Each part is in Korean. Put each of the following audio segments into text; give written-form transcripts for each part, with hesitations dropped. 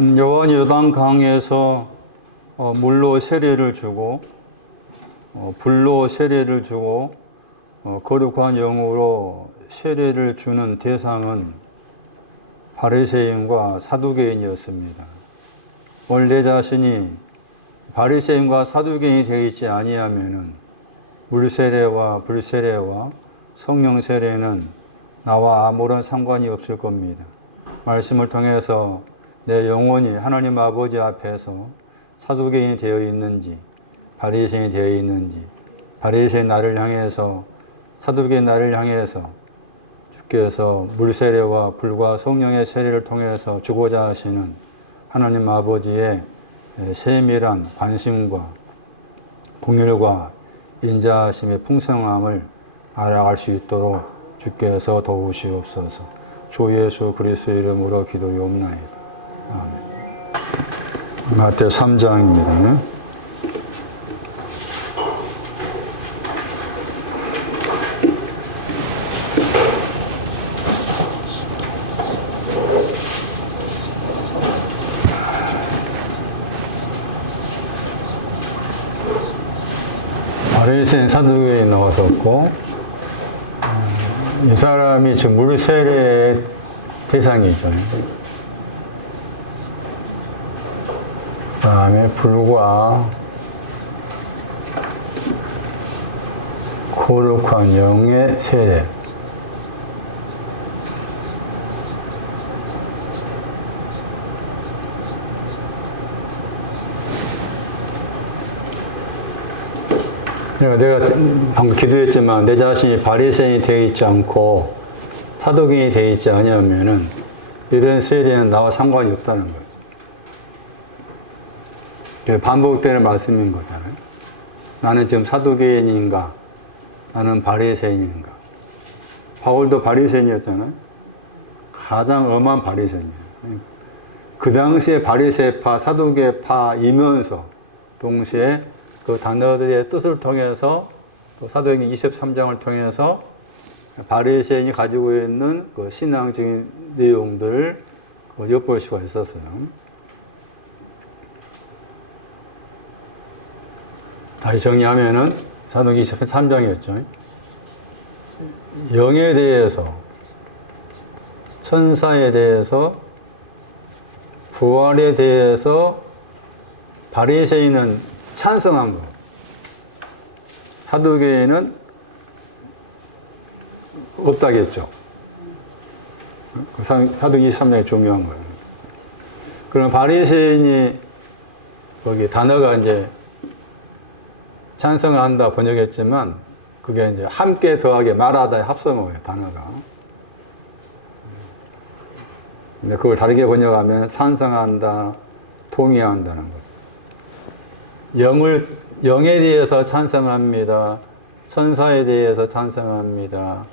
요한이 요단강에서 물로 세례를 주고 불로 세례를 주고 거룩한 영으로 세례를 주는 대상은 바리새인과 사두개인이었습니다. 오늘 내 자신이 바리새인과 사두개인이 되어 있지 아니하면은 물세례와 불세례와 성령 세례는 나와 아무런 상관이 없을 겁니다. 말씀을 통해서 내 영혼이 하나님 아버지 앞에서 사두개인이 되어 있는지 바리새인이 되어 있는지 바리새인 나를 향해서 사두개인 나를 향해서 주께서 물세례와 불과 성령의 세례를 통해서 주고자 하시는 하나님 아버지의 세밀한 관심과 공율과 인자하심의 풍성함을 알아갈 수 있도록 주께서 도우시옵소서. 주 예수 그리스도의 이름으로 기도하옵나이다. 아멘. 마태 3장입니다. 바리새인 사두개인이 나왔었고 이 사람이 지금 물세례의 대상이죠. 그 다음에 불과 거룩한 영의 세례. 내가 방금 기도했지만 내 자신이 바리새인이 되어 있지 않고 사두개인이 되어 있지 아니하면은 이런 세례는 나와 상관이 없다는 거죠. 반복되는 말씀인 거잖아요. 나는 지금 사두개인인가? 나는 바리새인인가? 바울도 바리새인이었잖아요. 가장 엄한 바리새인이에요. 그 당시에 바리새파, 사두개파이면서 동시에 그 단어들의 뜻을 통해서 또 사도행전 23장을 통해서 바리새인이 가지고 있는 그 신앙적인 내용들을 엿볼 수가 있었어요. 다시 정리하면은 사도행전 23장이었죠. 영에 대해서, 천사에 대해서, 부활에 대해서 바리새인은 찬성한 거. 사두개인은 없다겠죠. 사도행전 23장이 중요한 거예요. 그럼 바리새인이 거기 단어가 이제 찬성한다 번역했지만 그게 이제 함께 더하게 말하다의 합성어예요, 단어가. 근데 그걸 다르게 번역하면 찬성한다, 동의한다는 거죠. 영에 대해서 찬성합니다. 천사에 대해서 찬성합니다.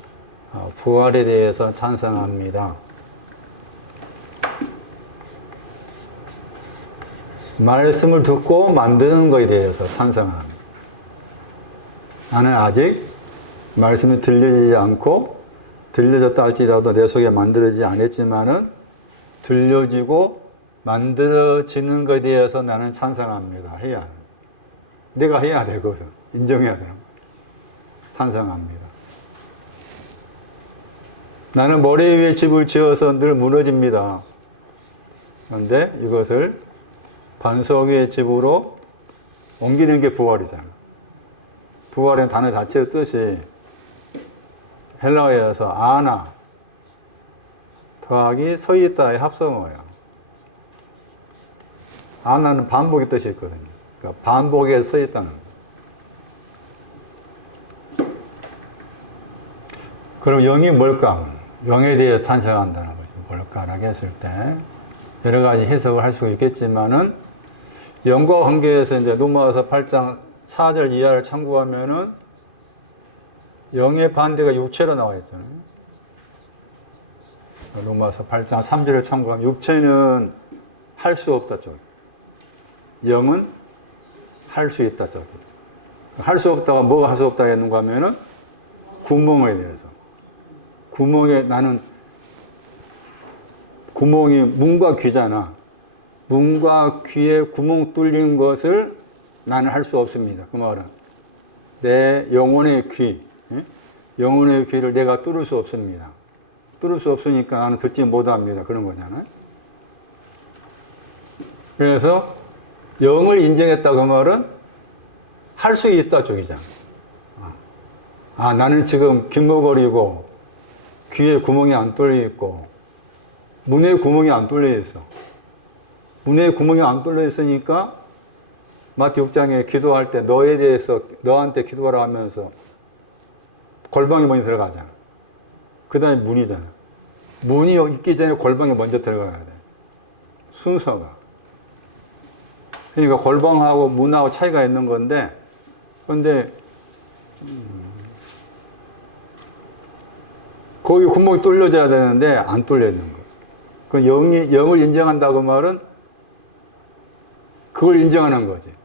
부활에 대해서 찬성합니다. 말씀을 듣고 만드는 것에 대해서 찬성합니다. 나는 아직 말씀이 들려지지 않고 들려졌다 할지라도 내 속에 만들어지지 않았지만은 들려지고 만들어지는 것에 대해서 나는 찬성합니다. 해야 합니다. 내가 해야 돼, 그것은. 인정해야 되는 거예요. 찬성합니다. 나는 머리 위에 집을 지어서 늘 무너집니다. 그런데 이것을 반석 위의 집으로 옮기는 게 부활이잖아. 부활의 단어 자체의 뜻이 헬라어에서 아나 더하기 서 있다의 합성어예요. 아나는 반복의 뜻이 있거든요. 그러니까 반복에 서 있다는 거예요. 그럼 영이 뭘까? 영에 대해서 찬성한다는 거죠. 뭘까라고 했을 때 여러 가지 해석을 할 수가 있겠지만은 영과 관계에서 이제 로마서 8장 4절 이하를 참고하면은 영의 반대가 육체로 나와 있잖아요. 로마서 8장 3절을 참고하면 육체는 할 수 없다 쪽. 영은 할 수 있다 쪽. 할 수 없다가 뭐가 할 수 없다 했는가 하면은 구멍에 대해서. 구멍에 나는 구멍이 문과 귀잖아. 문과 귀에 구멍 뚫린 것을 나는 할 수 없습니다. 그 말은 내 영혼의 귀, 영혼의 귀를 내가 뚫을 수 없습니다. 뚫을 수 없으니까 나는 듣지 못합니다. 그런 거잖아요. 그래서 영을 인정했다 그 말은 할 수 있다 쪽이잖아. 아, 나는 지금 귓목걸이고 귀에 구멍이 안 뚫려 있고 문에 구멍이 안 뚫려 있어. 문에 구멍이 안 뚫려 있으니까 마태 6장에 기도할 때 너에 대해서 너한테 기도하라 하면서 골방에 먼저 들어가잖아. 그 다음에 문이잖아. 문이 있기 전에 골방에 먼저 들어가야 돼. 순서가. 그러니까 골방하고 문하고 차이가 있는 건데, 그런데 거기 구멍이 뚫려져야 되는데 안 뚫려 있는 거예요. 그 영을 인정한다고 말은 그걸 인정하는 거지.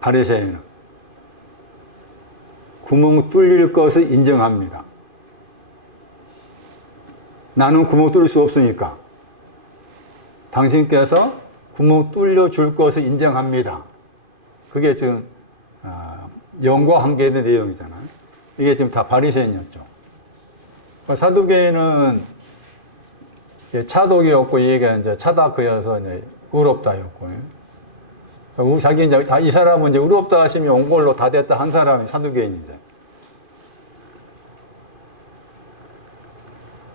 바리새인은 구멍 뚫릴 것을 인정합니다. 나는 구멍 뚫을 수 없으니까 당신께서 구멍 뚫려 줄 것을 인정합니다. 그게 지금 영과 관계된 내용이잖아요. 이게 지금 다 바리새인이었죠. 사두개인은 차독이 없고 이 얘기가 이제 차다그여서 이제 의롭다였고, 자기 이제 이 사람은 이제 의롭다 하시면 온 걸로 다 됐다 한 사람이 사두개인이죠.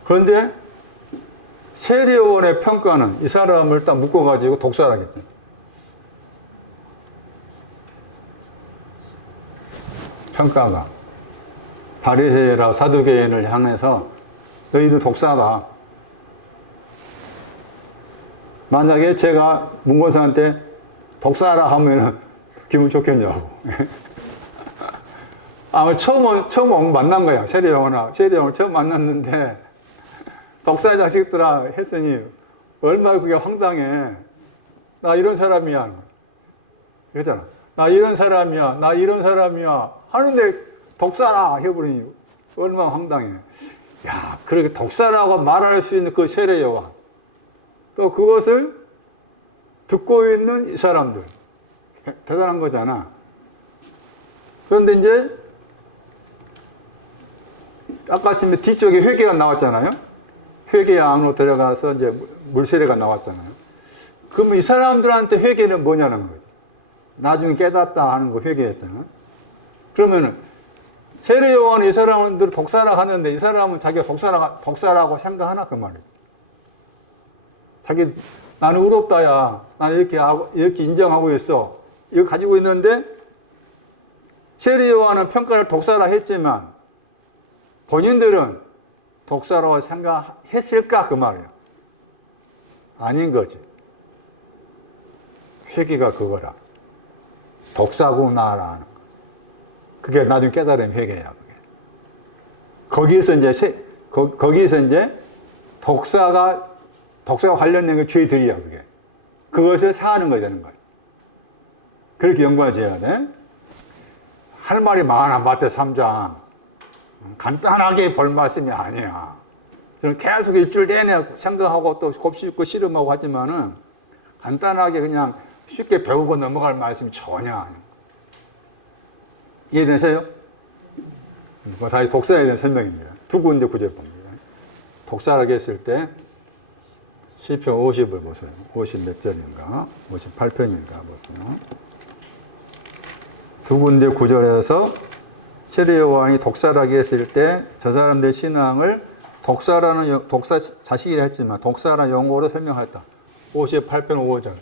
그런데 세리요원의 평가는 이 사람을 딱 묶어가지고 독살하겠죠. 평가가 바리새인이라 사두개인을 향해서 너희는 독사다. 만약에 제가 문고사한테 독사라 하면 기분 좋겠냐고. 아마 처음 만난 거야. 세리요원을 처음 만났는데 독사의 자식들아 했으니 얼마나 그게 황당해. 나 이런 사람이야. 그러잖아. 나 이런 사람이야. 하는데 독사라 해버리니 얼마나 황당해. 야, 그렇게 독사라고 말할 수 있는 그 세례요한. 또 그것을 듣고 있는 이 사람들. 대단한 거잖아. 그런데 이제 아까 아침에 뒤쪽에 회개가 나왔잖아요. 회개 안으로 들어가서 이제 물세례가 나왔잖아요. 그러면 이 사람들한테 회개는 뭐냐는 거죠. 나중에 깨닫다 하는 거 회개했잖아. 그러면은 세례 요한이 이 사람들 독사라 하는데 이 사람은 자기가 독사라고 생각하나 그 말이죠. 자기 나는 의롭다야. 나는 이렇게 인정하고 있어. 이거 가지고 있는데 세례 요한은 평가를 독사라 했지만 본인들은 독사라고 생각했을까 그 말이에요. 아닌 거지. 회개가 그거라. 독사구나라는 거지. 그게 나중에 깨달은 회개야. 그게. 거기에서 이제 독사가 관련된 게 죄들이야. 그게. 그것을 사하는 거야 되는 거야. 그렇게 연관을 지어야 돼. 할 말이 많아. 마태 3장. 간단하게 볼 말씀이 아니야. 저는 계속 일주일 내내 생각하고 또 곱씹고 씨름하고 하지만은 간단하게 그냥 쉽게 배우고 넘어갈 말씀이 전혀 아니에요. 이해되세요? 다시 독사에 대한 설명입니다. 두 군데 구절 봅니다. 독사라고 했을 때 시편 50을 보세요. 50 몇 절인가? 58편인가 보세요. 두 군데 구절에서 세례 요한이 독사라고 했을 때 저 사람들의 신앙을 독사 자식이라 했지만 독사라는 용어로 설명했다. 58편 5절.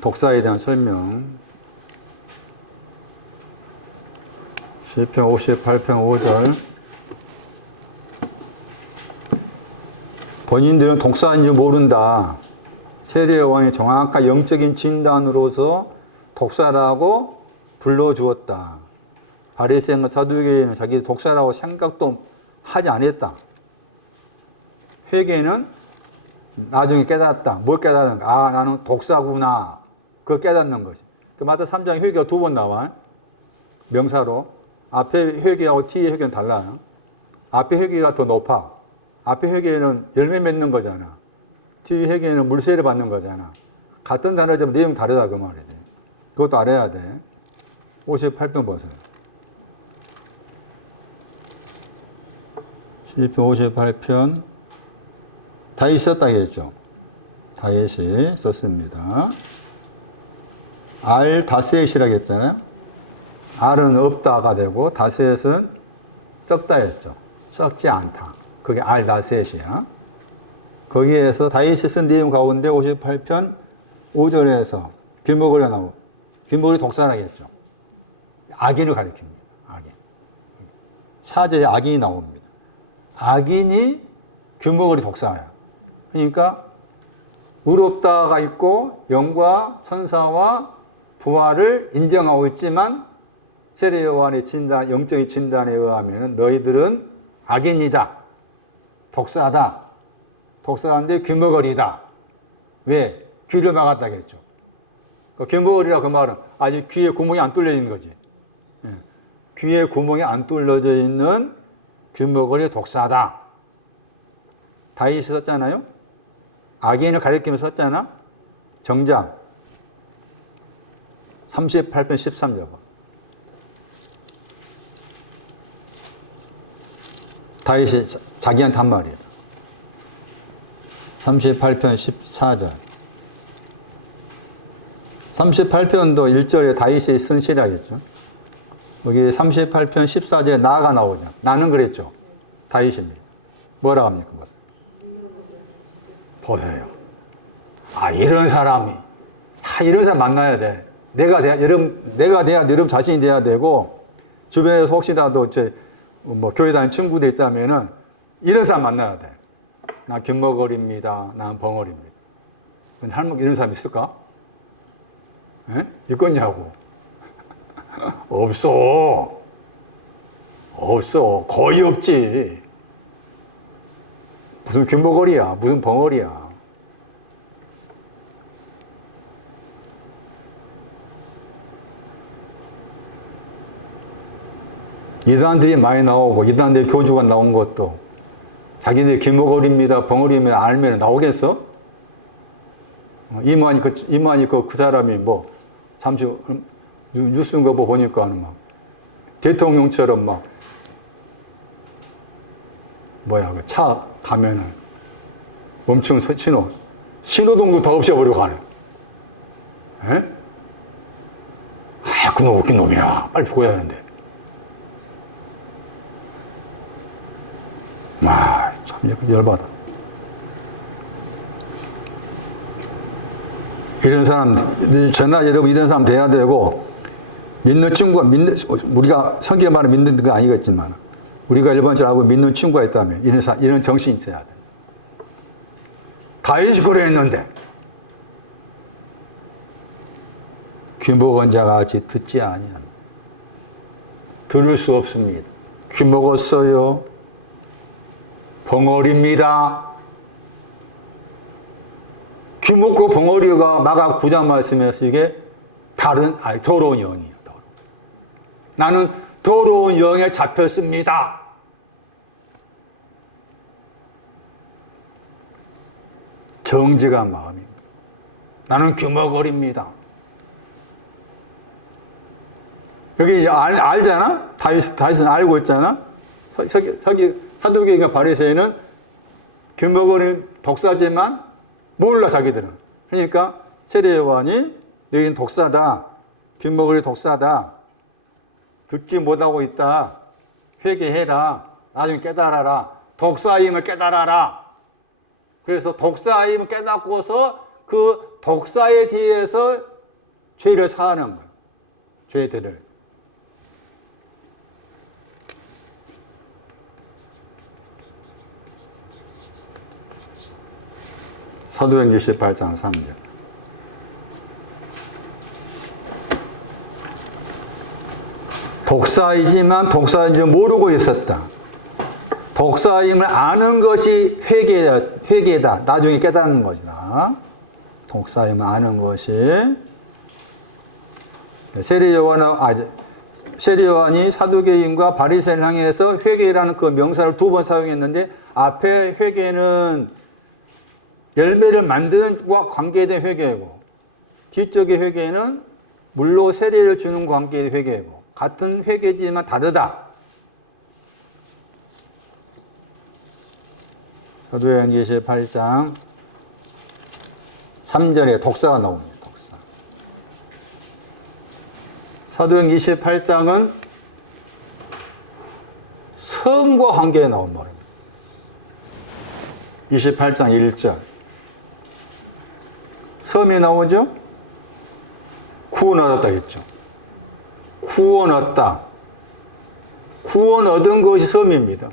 독사에 대한 설명. 시편 58편 5절. 본인들은 독사인지 모른다. 세례 요한이 정확한 영적인 진단으로서 독사라고 불러주었다. 바리새인과 사두개인은 자기 독사라고 생각도 하지 않았다. 회개는 나중에 깨닫다. 뭘 깨닫는가? 아, 나는 독사구나. 그걸 깨닫는 거지. 그 마태 3장에 회개가 두 번 나와. 명사로. 앞에 회개하고 뒤에 회개는 달라요. 앞에 회개가 더 높아. 앞에 회개는 열매 맺는 거잖아. 뒤 회계는 물세를 받는 거잖아. 같은 단어지만 내용 다르다 그 말이지. 그것도 알아야 돼. 58편 보세요. 시편 58편 다윗이 썼다겠죠. 다윗이 썼습니다. 알 다셋이라고 했잖아요. 알은 없다가 되고 다셋은 썩다 했죠. 썩지 않다. 그게 알 다셋이야. 거기에서 다윗이 쓴 내용 가운데 58편 5절에서 귀머거리가 나오고, 귀머거리 독사라겠죠. 악인을 가리킵니다. 악인. 4절에 악인이 나옵니다. 악인이 귀머거리 독사야. 그러니까 의롭다가 있고 영과 천사와 부활을 인정하고 있지만 세례 요한의 진단, 영적인 진단에 의하면 너희들은 악인이다. 독사다. 독사인데 귀머거리다. 왜? 귀를 막았다겠죠. 그 귀머거리라 그 말은 아직 귀에 구멍이 안 뚫려 있는 거지. 귀에 구멍이 안 뚫려져 있는 귀머거리 독사다. 다윗이 썼잖아요. 악인을 가리키면서 썼잖아. 정작 38편 13절 봐. 다윗이 자기한테 한 말이에요. 38편 14절. 38편도 1절에 다윗이 쓴 시라겠죠. 여기 38편 14절에 나가 나오죠. 나는 그랬죠. 다윗입니다. 뭐라고 합니까? 보세요. 아, 이런 사람이. 이런 사람 만나야 돼. 내가 돼야, 여러분 자신이 돼야 되고, 주변에서 혹시라도 교회 다니는 친구들 있다면은, 이런 사람 만나야 돼. 나 귀머거리입니다. 난 벙어리입니다. 근데 할머니 이런 사람 있을까? 에? 있겠냐고. 없어. 없어. 거의 없지. 무슨 귀머거리야. 무슨 벙어리야. 이단들이 많이 나오고 이단들 교주가 나온 것도 자기들이 귀머거리입니다. 벙어리입니다. 알면 나오겠어? 이만희 그 사람이 잠시 뉴스인 거 보니까 막 대통령처럼 막 그 차 가면은 멈춘 신호등도 다 없애버리고 가네. 에? 아, 그놈 웃긴 놈이야. 빨리 죽어야 하는데. 와, 참 열받아. 이런 사람, 전화 여러분 이런 사람 돼야 되고, 우리가 성경에 말하는 믿는 거 아니겠지만, 우리가 일반적으로 알고 믿는 친구가 있다면, 이런 정신이 있어야 돼. 다윗이 그랬는데, 귀먹은 자가 같이 듣지 아니하면 들을 수 없습니다. 귀먹었어요. 벙어리입니다. 귀먹고 벙어리가 마가 9장 말씀에서 이게 더러운 영이에요. 나는 더러운 영에 잡혔습니다. 정직한 마음입니다. 나는 귀머거리입니다. 여기 알잖아? 다윗은 알고 있잖아? 사두개인가 바리새인은 귀머거리 독사지만 몰라 자기들은. 그러니까 세례 요한이 너희는 독사다. 귀머거리 독사다. 듣지 못하고 있다. 회개해라. 나중에 깨달아라. 독사임을 깨달아라. 그래서 독사임을 깨닫고서 그 독사에 대해서 죄를 사하는 거예요. 죄들을. 사도행전 18장 3절. 독사이지만 독사인 줄 모르고 있었다. 독사임을 아는 것이 회개다. 나중에 깨닫는 것이다. 독사임을 아는 것이. 세례 요한이 사두개인과 바리새인을 향해서 회개라는 그 명사를 2번 사용했는데 앞에 회개는 열매를 만드는 것과 관계된 회개이고, 뒤쪽의 회개는 물로 세례를 주는 관계의 회개이고, 같은 회개지만 다르다. 사도행전 28장 3절에 독사가 나옵니다. 독사. 사도행전 28장은 섬과 관계에 나온 말입니다. 28장 1절. 섬이 나오죠? 구원 얻었다 했죠. 구원 얻다. 구원 얻은 것이 섬입니다.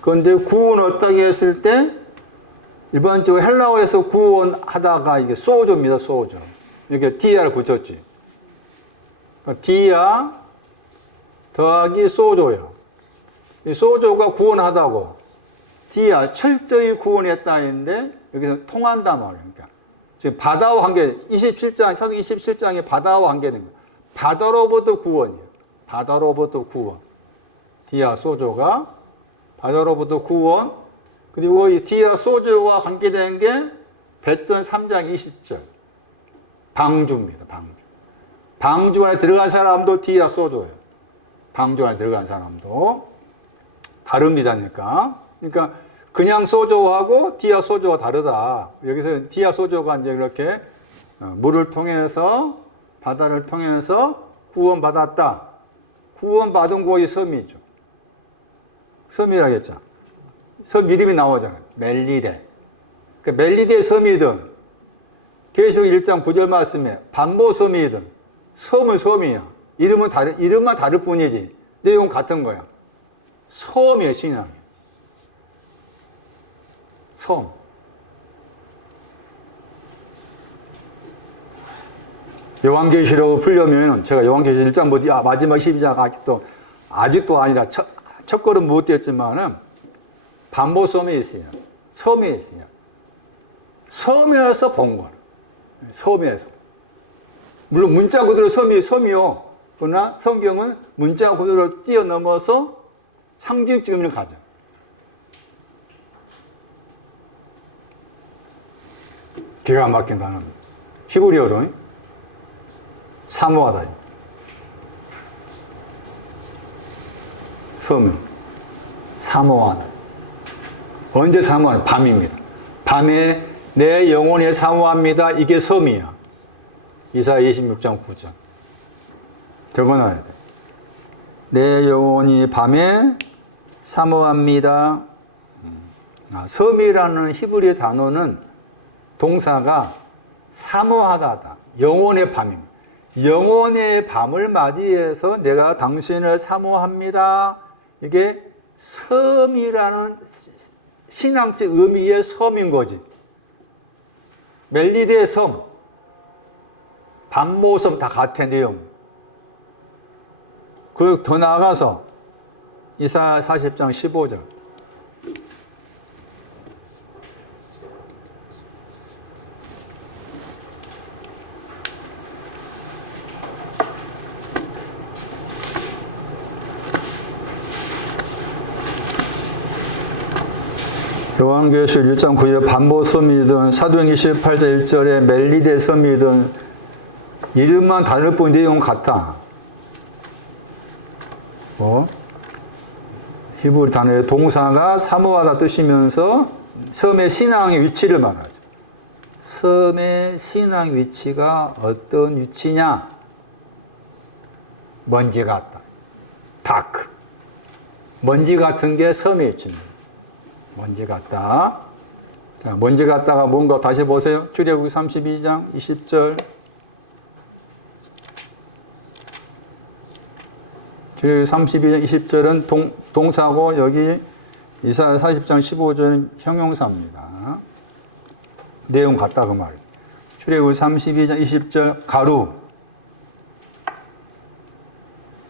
그런데 구원 얻다고 했을 때 일반적으로 헬라어에서 구원하다가 이게 소조입니다. 소조. 이렇게 디아를 붙였지. 그러니까 디아 더하기 소조야. 이 소조가 구원하다고 디아 철저히 구원했다 했는데 여기서 통한다 말이야. 그러니까 지금 바다와 관계 27장 사도 27장에 바다와 관계된 거야. 바다로부터 구원이에요. 바다로부터 구원. 디아 소조가 바다로부터 구원. 그리고 이 디아 소조와 관계된 게 베전 3장 20절. 방주입니다. 방주. 방주 안에 들어간 사람도 디아 소조예요. 방주 안에 들어간 사람도 다릅니다니까. 그러니까 그냥 소조하고 디아 소조가 다르다. 여기서 디아 소조가 이제 이렇게 물을 통해서 바다를 통해서 구원받았다. 구원받은 곳이 섬이죠. 섬이라고 했죠. 섬 이름이 나오잖아요. 멜리데. 그러니까 멜리데 섬이든 계시록 1장 9절 말씀에 반모섬이든 섬은 섬이야. 이름만 다를 뿐이지 내용은 같은 거야. 섬이에요. 신앙이. 섬. 요한계시록을 풀려면 제가 요한계시록 1장 마지막 12장 아직도 아니라 첫 걸음 못 뛰었지만은 반모섬에 있어요. 섬에 있어요. 섬에서 본 거예요. 섬에서. 물론 문자 그대로 섬이요. 그러나 성경은 문자 그대로 뛰어넘어서 상징적 의미를 가져. 기가 막힌다는 히브리어로 사모하다. 섬, 사모하다. 언제 사모하다? 밤입니다. 밤에 내 영혼이 사모합니다. 이게 섬이야. 이사야 26장 9절. 적어놔야 돼. 내 영혼이 밤에 사모합니다. 섬이라는 히브리 단어는 동사가 사모하다다. 영혼의 밤입니다. 영혼의 밤을 맞이해서 내가 당신을 사모합니다. 이게 섬이라는 신앙적 의미의 섬인 거지. 멜리데의 섬, 반모섬 다 같은 내용. 그리고 더 나아가서 이사야 40장 15절. 요한계시록 1장 9절 반모섬이든 사도행전 28장 1절에 멜리데 섬이든 이름만 다를 뿐 내용은 같다. 히브리 단어의 동사가 사모하다 뜻이면서 섬의 신앙의 위치를 말하죠. 섬의 신앙 위치가 어떤 위치냐? 먼지 같다. 다크. 먼지 같은 게 섬의 위치입니다. 먼지 같다. 자, 먼지 같다가 뭔가 다시 보세요. 출애굽기 32장 20절. 출애굽기 32장 20절은 동사고 여기 이사야 40장 15절은 형용사입니다. 내용 같다 그 말. 출애굽기 32장 20절 가루.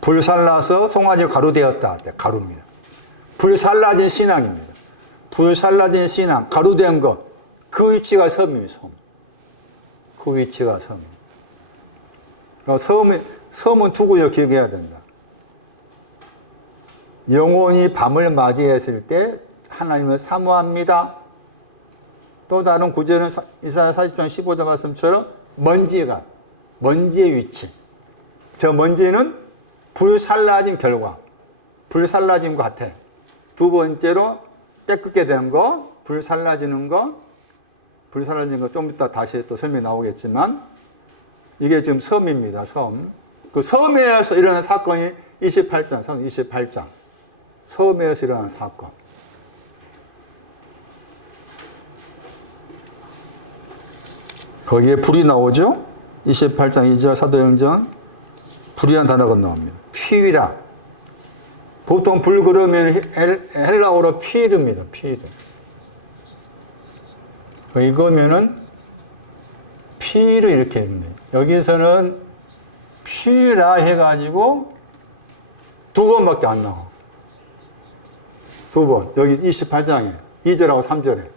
불살라서 송아지 가루 되었다. 가루입니다. 불살라진 신앙입니다. 불살라진 신앙, 가루된 것, 그 위치가 섬이에요, 섬. 그 위치가 섬이에요. 그러니까 섬은 두 구절 기억해야 된다. 영혼이 밤을 맞이했을 때 하나님을 사모합니다. 또 다른 구절은 이사야 40장 15절 말씀처럼 먼지의 위치. 저 먼지는 불살라진 결과, 불살라진 것 같아. 두 번째로 깨끗게 된 거, 불살라지는 거, 불살라진 거 좀 이따 다시 또 설명이 나오겠지만 이게 지금 섬입니다. 섬. 그 섬에서 일어난 사건이 28장, 섬 28장. 섬에서 일어난 사건. 거기에 불이 나오죠? 28장 2절 사도행전 불이라는 단어가 나옵니다. 피위라. 보통 불 그러면 헬라어로 피르입니다. 피르. 이거면은 피르 이렇게 했네. 여기서는 피라 해가지고 두 번밖에 안 나와. 두 번. 여기 28장에 2절하고 3절에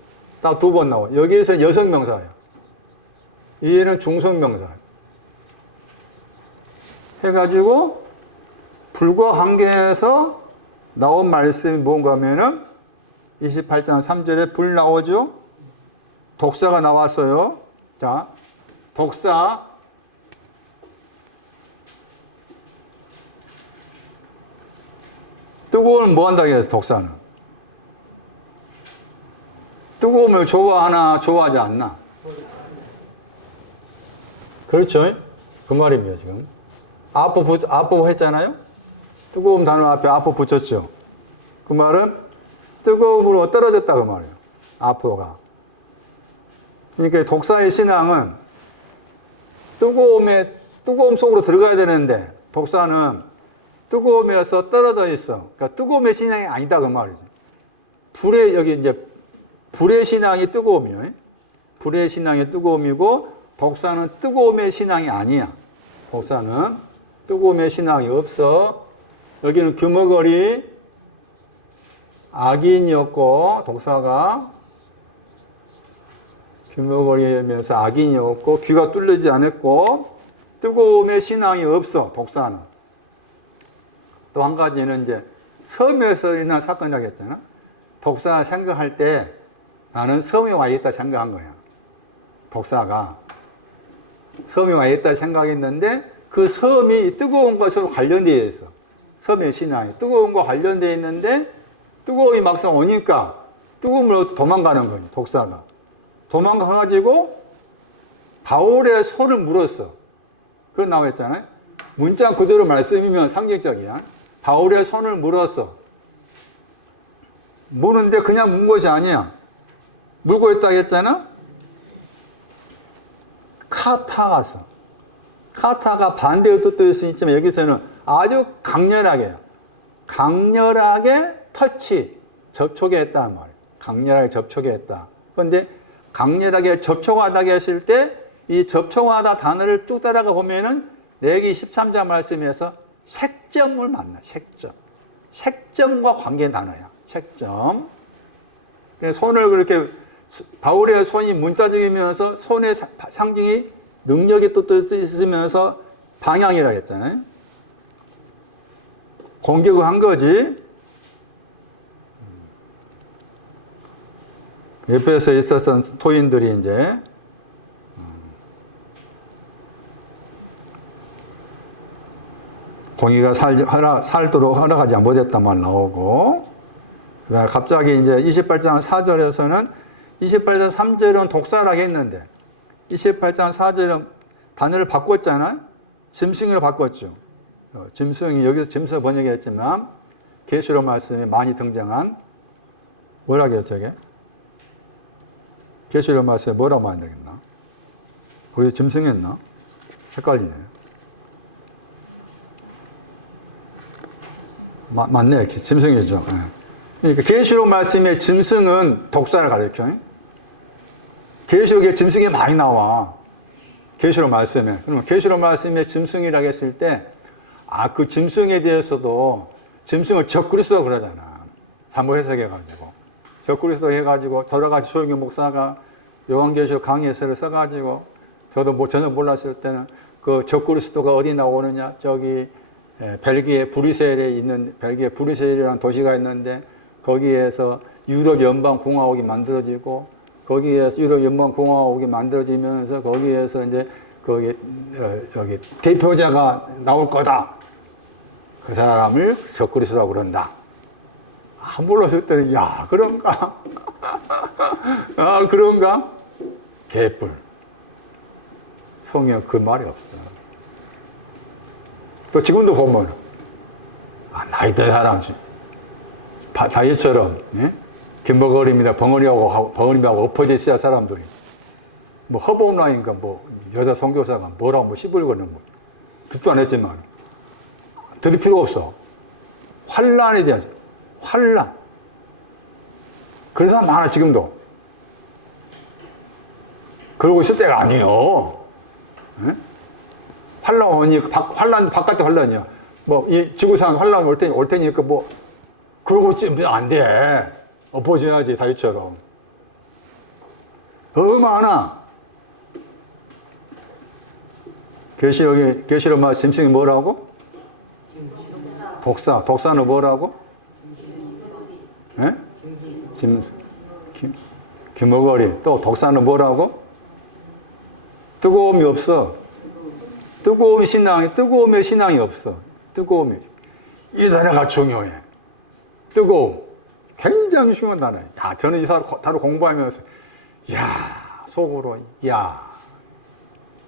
딱 두 번 나와. 여기에서 여성명사예요. 얘는 중성명사예요. 해가지고 불과 관계에서 나온 말씀이 뭔가 하면은 28장 3절에 불 나오죠? 독사가 나왔어요. 자, 독사. 뜨거우면 뭐 한다고 해서 독사는? 뜨거움을 좋아하나, 좋아하지 않나? 그렇죠? 그 말입니다, 지금. 아포 했잖아요? 뜨거움 단어 앞에 아포 붙였죠? 그 말은 뜨거움으로 떨어졌다, 그 말이에요. 아포가. 그러니까 독사의 신앙은 뜨거움 속으로 들어가야 되는데, 독사는 뜨거움에서 떨어져 있어. 그러니까 뜨거움의 신앙이 아니다, 그 말이지. 여기 이제, 불의 신앙이 뜨거움이에요. 불의 신앙이 뜨거움이고, 독사는 뜨거움의 신앙이 아니야. 독사는 뜨거움의 신앙이 없어. 여기는 규머거리 악인이었고, 독사가 규머거리면서 악인이었고, 귀가 뚫리지 않았고, 뜨거움의 신앙이 없어, 독사는. 또 한 가지는 이제 섬에서 일어난 사건이라고 했잖아. 독사가 생각할 때 나는 섬에 와 있다 생각한 거야. 독사가 섬에 와 있다 생각했는데 그 섬이 뜨거운 것으로 관련되어 있어. 섬의 신앙이 뜨거운 거 관련되어 있는데 뜨거움이 막상 오니까 뜨거움으로 도망가는 거예요. 독사가 도망가가지고 바울의 손을 물었어. 그런 나와 있잖아요. 문자 그대로 말씀이면 상징적이야. 바울의 손을 물었어. 무는데 그냥 문 것이 아니야. 물고 있다고 했잖아. 카타가서. 카타가 반대의 뜻도 있을 수 있지만 여기서는 아주 강렬하게 터치, 접촉에 했다는 말이에요. 강렬하게 접촉에 했다. 그런데 강렬하게 접촉하다고 했을 때 이 접촉하다 단어를 쭉 따라가 보면은 레위기 13장 말씀에서 색점을 만나. 색점과 관계 단어야. 색점. 손을 그렇게 바울의 손이 문자적이면서 손의 상징이 능력이 또 있으면서 방향이라고 했잖아요. 공격을 한 거지. 옆에서 있었던 토인들이 이제 공의가 살도록 허락하지 못했단 말 나오고, 그다음에 갑자기 이제 28장 4절에서는 28장 3절은 독사라고 했는데 28장 4절은 단어를 바꿨잖아요. 짐승으로 바꿨죠. 짐승이 여기서 짐승 번역했지만 계시록 말씀에 많이 등장한 뭐라고 했죠? 저게? 계시록 말씀에 뭐라고 많이 되겠나? 거기서 짐승했나? 헷갈리네. 맞네. 짐승이죠. 네. 그러니까 계시록 말씀에 짐승은 독사를 가르쳐. 계시록에 짐승이 많이 나와. 계시록 말씀에. 그러면 계시록 말씀에 짐승이라고 했을 때, 그 짐승에 대해서도 짐승을 적그리스도 그러잖아. 잘못 해석해가지고. 적그리스도 해가지고, 여러 가지 조영규 목사가 요한계시록 강의서를 써가지고, 저도 전혀 몰랐을 때는 그 적그리스도가 어디 나오느냐, 저기, 벨기에 브뤼셀에 있는 벨기에 브뤼셀이라는 도시가 있는데 거기에서 유럽 연방 공화국이 만들어지고 거기에서 유럽 연방공화국이 만들어지면서 거기에서 이제 거기 저기 대표자가 나올 거다. 그 사람을 적그리스도라고 그런다. 몰랐을 때는 야 그런가? 아 그런가? 개뿔. 성경 그 말이 없어. 또 지금도 보면 나이 든 사람 다이처럼 예? 김버거리입니다. 벙어리하고 엎어져 있어야 사람들이 뭐 허브온라인가 뭐 여자 선교사가 뭐라고 뭐 시불거리는 뭐 듣도 안 했지만 들을 필요가 없어. 환란에 대한 환란. 그래서 많아 지금도. 그러고 있을 때가 아니에요. 예? 환란이 환란 바깥에 환란이야. 뭐 이 지구상 환란 올 테니까 뭐 그러고 있으면 안 돼. 엎어져야지 다윗처럼. 많아. 계시록 말씀 짐승이 뭐라고? 독사는 뭐라고? 예? 김어거리. 또 독사는 뭐라고? 뜨거움이 없어. 뜨거움의 신앙이 없어. 뜨거움이. 이 단어가 중요해. 뜨거움. 굉장히 중요한 단어예요. 야, 저는 이 단어 공부하면서, 속으로,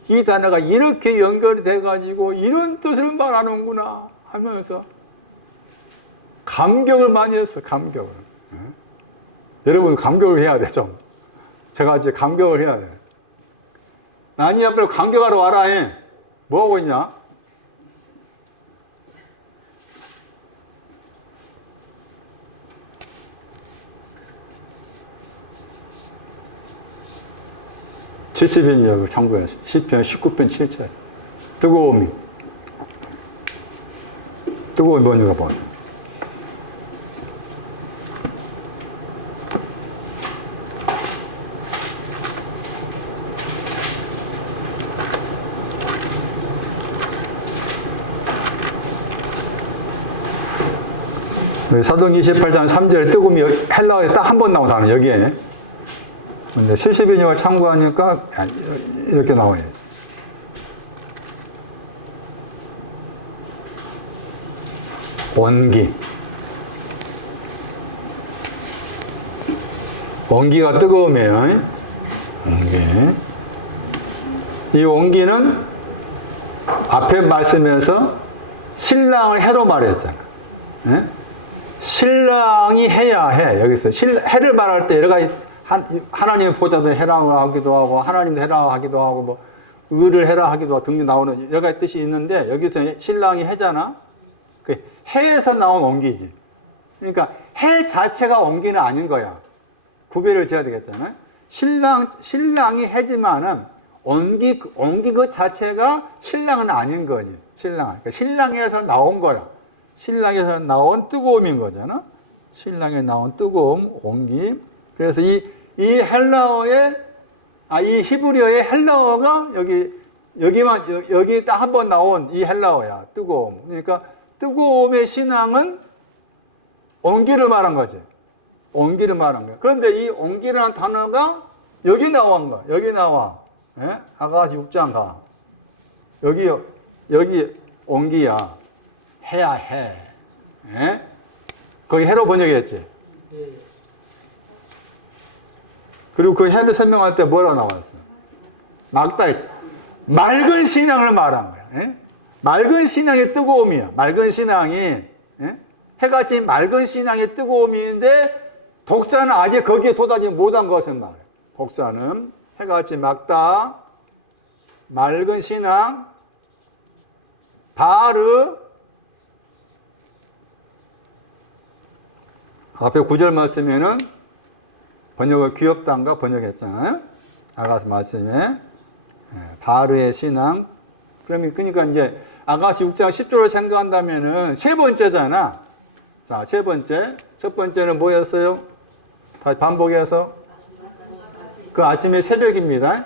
이 단어가 이렇게 연결이 돼가지고 이런 뜻을 말하는구나 하면서 감격을 많이 했어, 감격을. 여러분, 감격을 해야 돼, 좀. 제가 이제 감격을 해야 돼. 아니, 앞에 감격하러 와라, 해. 뭐 하고 있냐? (70인역을) 참고해서 10편 19편 7절 뜨거움이 뭔지가 보세요. 사도행전 28장 3절 뜨거움이 헬라어에 딱 한 번 나온 단어 여기에. 근데 70인역을 참고하니까 이렇게 나와요. 온기가 뜨거우면 이 온기는 앞에 말씀에서 신랑을 해로 말했잖아. 네? 신랑이 해야 해. 여기서 해를 말할 때 여러 가지 하나님의 보좌도 해라 하기도 하고 하나님도 해라 하기도 하고 뭐 의를 해라 하기도 하고 등등 나오는 여러 가지 뜻이 있는데 여기서 신랑이 해잖아. 그 해에서 나온 온기지. 그러니까 해 자체가 온기는 아닌 거야. 구별을 지어야 되겠잖아요. 신랑이 해지만은 온기 그 자체가 신랑은 아닌 거지. 그러니까 신랑에서 나온 거야. 신랑에서 나온 뜨거움인 거잖아. 신랑에 나온 뜨거움, 온기. 그래서 이 헬라어의 이 히브리어의 헬라어가 여기 딱 한 번 나온 이 헬라어야. 뜨거움. 그러니까 뜨거움의 신앙은 온기를 말한 거지. 온기를 말한 거야. 그런데 이 온기라는 단어가 여기 나온 거야. 여기 나와. 예? 아가시 6장 가. 여기 온기야. 해야 해. 예? 거기 해로 번역했지. 그리고 그 해를 설명할 때 뭐라고 나왔어? 맑은 신앙을 말한 거야. 예? 맑은 신앙의 뜨거움이야. 맑은 신앙이 예? 해같이 맑은 신앙의 뜨거움인데 독사는 아직 거기에 도달하지 못한 것을 말해. 독사는 해같이 맑다, 맑은 신앙, 바르. 앞에 9절 말씀에는 번역을 귀엽단가 번역했잖아요. 아가시 말씀에 바르의 신앙. 그러니까 이제 아가시 6장 10절을 생각한다면은 세 번째잖아. 자, 세 번째. 첫 번째는 뭐였어요? 다시 반복해서. 그 아침에 새벽입니다.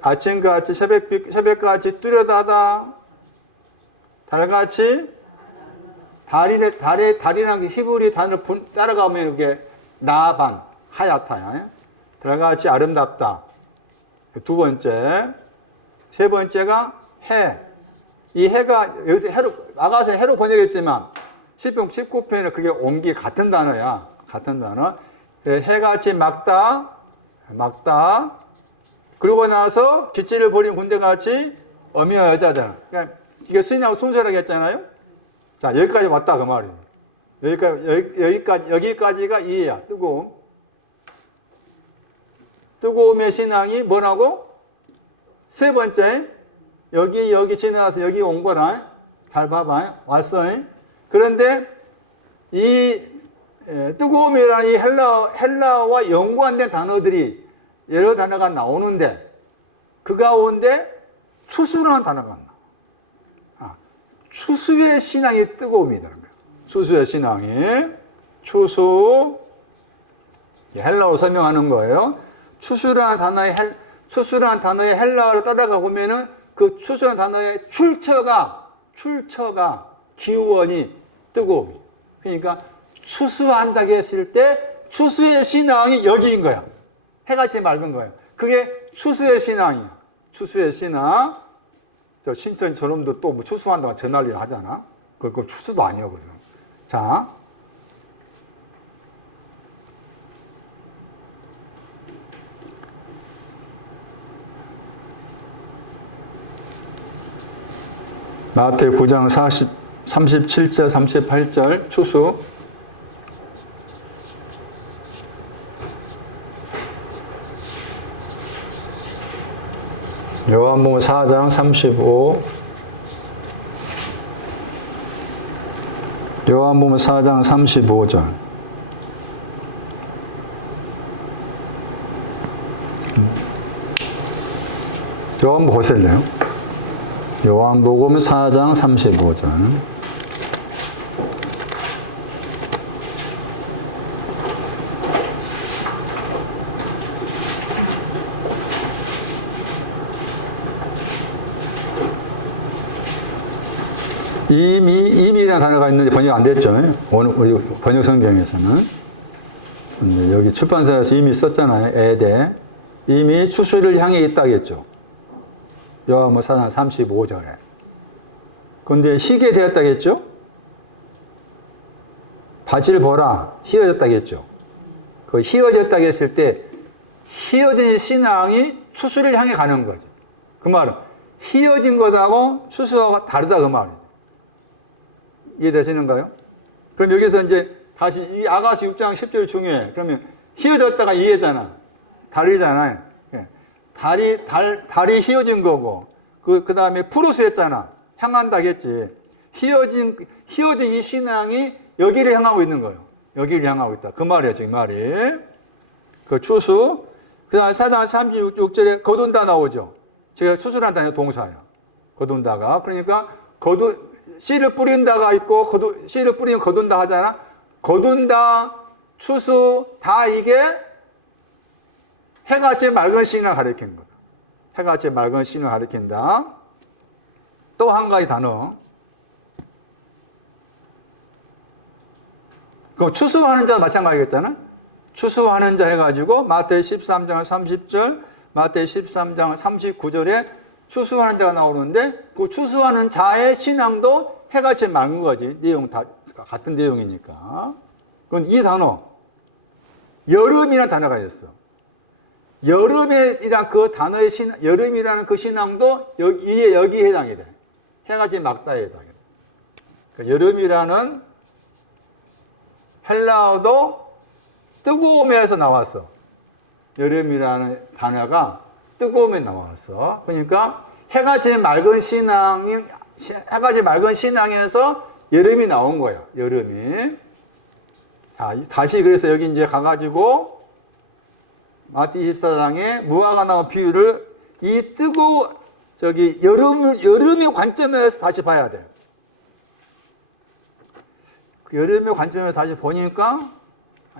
아침같이 새벽같이 뚜렷하다. 달같이 달이란 히브리 단어를 따라가면 이게 나반, 하야타야. 달같이 아름답다. 두 번째. 세 번째가 해. 이 해가 여기서 해로 아가서 해로 번역했지만 10편 19편에 그게 옮기 같은 단어야. 같은 단어. 해같이 막다. 막다. 그러고 나서 기치를 버린 군대같이 어미와 여자잖아. 그러니까 이게 스님하고 순서라고 했잖아요. 자, 여기까지 왔다 그 말이에요. 여기까지가 이해야. 뜨거움. 뜨거움의 신앙이 뭐라고? 세 번째. 여기 지나서 여기 온 거라. 잘 봐봐. 왔어. 그런데 이 뜨거움이라는 이 헬라어와 연관된 단어들이 여러 단어가 나오는데 그 가운데 추수라는 단어가 나와. 추수의 신앙이 뜨거움이다. 추수의 신앙이. 추수. 헬라어로 설명하는 거예요. 추수라는 단어의 헬라어를 따라가 보면은 그 추수라는 단어의 출처가 기원이 뜨거움이. 그러니까 추수한다고 했을 때 추수의 신앙이 여기인 거야. 해같이 맑은 거야. 그게 추수의 신앙이야. 추수의 신앙. 저 신천 저놈도 또 뭐 추수한다고 저 난리 하잖아. 그거 추수도 아니거든. 자. 마태 9장 37절, 38절 추수. 요한복음 4장 35. 요한복음 4장 35절. 요한복음 보실래요? 요한복음 4장 35절. 이미라는 단어가 있는데 번역 안 됐죠. 우리 번역 성경에서는. 근데 여기 출판사에서 이미 썼잖아요. 에데. 이미 추수를 향해 있다겠죠. 요한복음 4장 35절에. 그런데 희게 되었다겠죠? 바지를 보라. 희어졌다겠죠? 그 희어졌다고 했을 때 희어진 신앙이 추수를 향해 가는 거죠. 그 말은 희어진 것하고 추수가 다르다 그 말이죠. 이해되시는가요? 그럼 여기서 이제 다시 이 아가서 6장 10절 중에 그러면 희어졌다가 이해잖아. 다르잖아요. 달이 휘어진 거고, 그 다음에 프로스 했잖아. 향한다겠지. 휘어진 이 신앙이 여기를 향하고 있는 거예요. 여기를 향하고 있다. 그 말이에요, 지금 말이. 그 추수. 그 다음에 4장 36절에 거둔다 나오죠. 제가 추수란다는 동사야. 거둔다가. 그러니까, 씨를 뿌린다가 있고, 씨를 뿌리면 거둔다 하잖아. 거둔다, 추수, 다 이게 해같이 맑은 신을 가리키는 거다. 해같이 맑은 신을 가리킨다. 또 한 가지 단어. 그 추수하는 자 마찬가지겠잖아. 추수하는 자 해가지고 마태 13장 30절, 마태 13장 39절에 추수하는 자가 나오는데 그 추수하는 자의 신앙도 해같이 맑은 거지. 내용 다 같은 내용이니까. 그건 이 단어. 여름이라는 단어가 있어. 여름이란 그 단어의 여름이라는 그 신앙도 여기에 해당이 돼. 해같이 막다에 해당이 돼. 그러니까 여름이라는 헬라어도 뜨거움에서 나왔어. 여름이라는 단어가 뜨거움에 나왔어. 그러니까 해같이 맑은 신앙에서 여름이 나온 거야. 여름이. 자, 다시 그래서 여기 이제 가가지고 마태 24장에 무화과 나무 비유를 이 여름의 관점에서 다시 봐야 돼. 그 여름의 관점에서 다시 보니까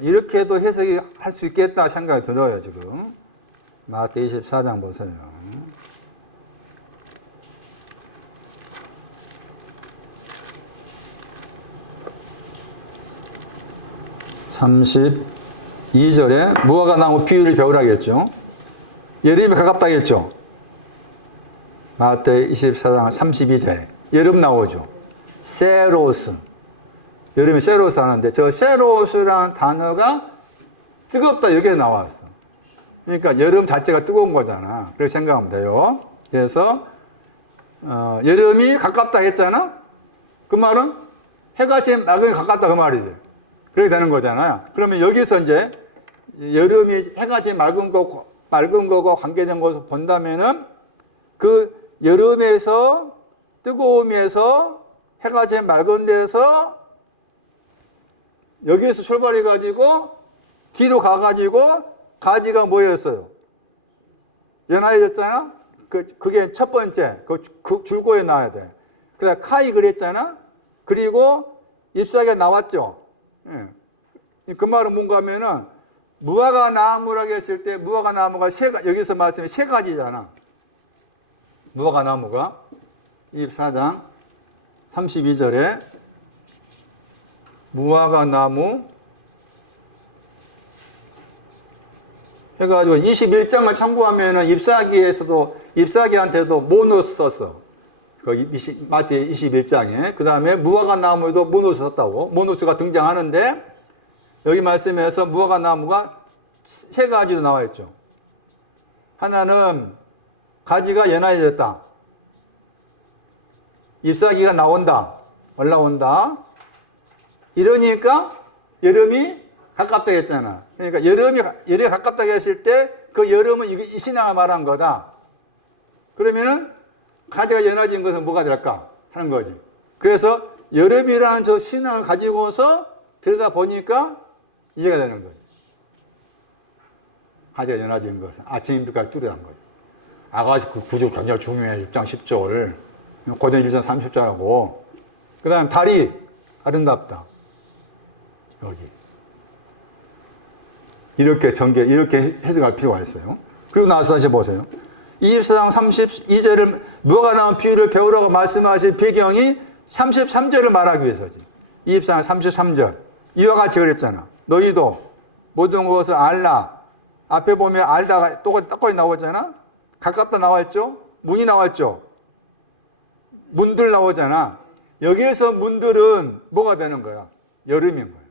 이렇게도 해석이 할 수 있겠다 생각이 들어요, 지금. 마태 24장 보세요. 2절에 무화과 나무 비유를 배우라겠죠. 여름이 가깝다겠죠. 마태 24장 32절에 여름 나오죠. 세로스. 여름에 세로스 하는데 저 세로스라는 단어가 뜨겁다 여기에 나왔어. 그러니까 여름 자체가 뜨거운 거잖아. 그렇게 생각하면 돼요. 그래서 여름이 가깝다 했잖아. 그 말은 해가 지금 낙원이 가깝다 그 말이지. 그렇게 되는 거잖아요. 그러면 여기서 이제 여름이 해가 지금 맑은 거고 관계된 것을 본다면은 그 여름에서 뜨거움에서 해가 지금 맑은 데서 여기에서 출발해 가지고 뒤로 가 가지고 가지가 뭐였어요? 연화해졌잖아. 그게 첫 번째 그 줄거에 나와야 돼. 그다음 카이 그랬잖아. 그리고 잎사귀가 나왔죠. 예. 그 말은 뭔가 하면은 무화과 나무라고 했을 때 무화과 나무가 여기서 말씀이 세 가지잖아. 무화과 나무가 24장 32절에 무화과 나무 해가지고 21장을 참고하면은 잎사귀한테도 모노스 썼어. 마태 21장에. 그 다음에 무화과 나무에도 모노스 썼다고. 모노스가 등장하는데 여기 말씀에서 무화과 나무가 세 가지로 나와 있죠. 하나는 가지가 연화해졌다. 잎사귀가 나온다. 올라온다. 이러니까 여름이 가깝다 했잖아. 그러니까 여름이 가깝다고 했을 때 그 여름은 이 신앙을 말한 거다. 그러면은 가지가 연화진 것은 뭐가 될까 하는 거지. 그래서 여름이라는 저 신앙을 가지고서 들여다보니까 이해가 되는 거지. 가지가 연화진 것은 아침인비까지 뚜렷한 거지. 아가씨 그 구조 굉장히 중요해. 6장 10절 고전 1장 30절하고 그 다음 달이 아름답다. 여기 이렇게 해석할 필요가 있어요. 그리고 나서 다시 보세요. 24장 32절을 무화과 나무 비유를 배우라고 말씀하신 배경이 33절을 말하기 위해서지. 24장 33절 이와 같이 그랬잖아. 너희도 모든 것을 알라. 앞에 보면 알다가 똑같이 나오잖아. 가깝다 나왔죠. 문이 나왔죠. 문들 나오잖아. 여기에서 문들은 뭐가 되는 거야? 여름인 거야.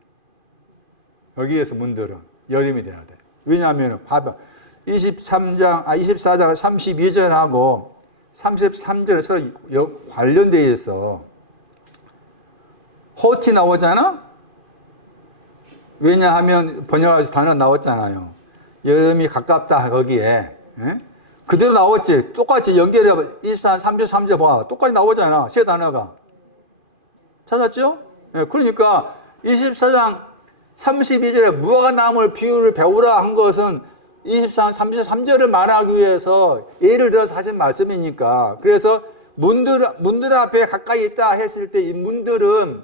여기에서 문들은 여름이 돼야 돼. 왜냐하면 봐봐. 24장 32절하고 33절에 서로 관련되어 있어. 호티 나오잖아? 왜냐하면 번역해서 단어 나왔잖아요. 여름이 가깝다 거기에. 예? 그대로 나왔지. 똑같이 연결해. 24장 33절 봐. 똑같이 나오잖아. 세 단어가. 찾았죠? 예, 그러니까 24장 32절에 무화과 나무를 비유를 배우라 한 것은 24장 33절을 말하기 위해서 예를 들어서 하신 말씀이니까. 그래서 문들 앞에 가까이 있다 했을 때 이 문들은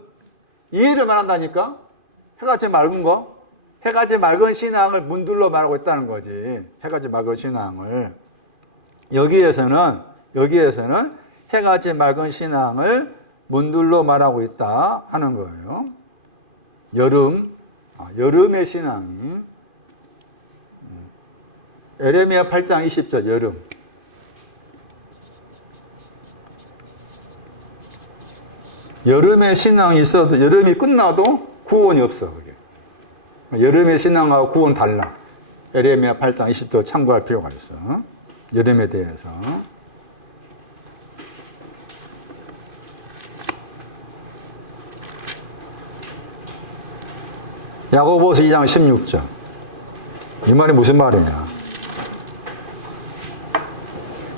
이해를 말한다니까. 해같이 맑은 거. 해같이 맑은 신앙을 문들로 말하고 있다는 거지. 해같이 맑은 신앙을. 여기에서는 해같이 맑은 신앙을 문들로 말하고 있다 하는 거예요. 여름의 신앙이 에레미야 8장 20절 여름. 여름의 신앙이 있어도 여름이 끝나도 구원이 없어. 그게. 여름의 신앙하고 구원 달라. 에레미야 8장 20절 참고할 필요가 있어. 여름에 대해서. 야고보서 2장 16절. 이 말이 무슨 말이냐.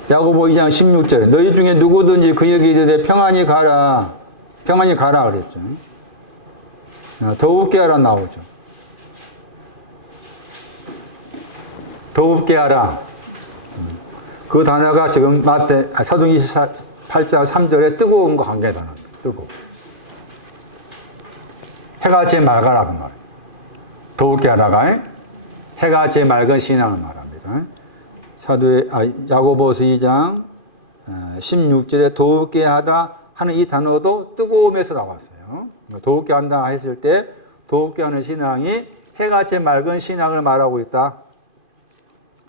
야고보 2장 16절에 너희 중에 누구든지 그에게 이르되 평안히 가라 그랬죠. 더웁게 하라 나오죠. 더웁게 하라. 그 단어가 지금 사도행 28장 3절에 뜨거운 거 관계 단어. 뜨거워. 해가 제 맑아라 그 말. 더웁게 하라가 해가 제 맑은 신앙을 말합니다. 야고보서 2장 16절에 더웁게 하다 하는 이 단어도 뜨거움에서 나왔어요. 더웁게 한다 했을 때 더웁게 하는 신앙이 해같이 맑은 신앙을 말하고 있다.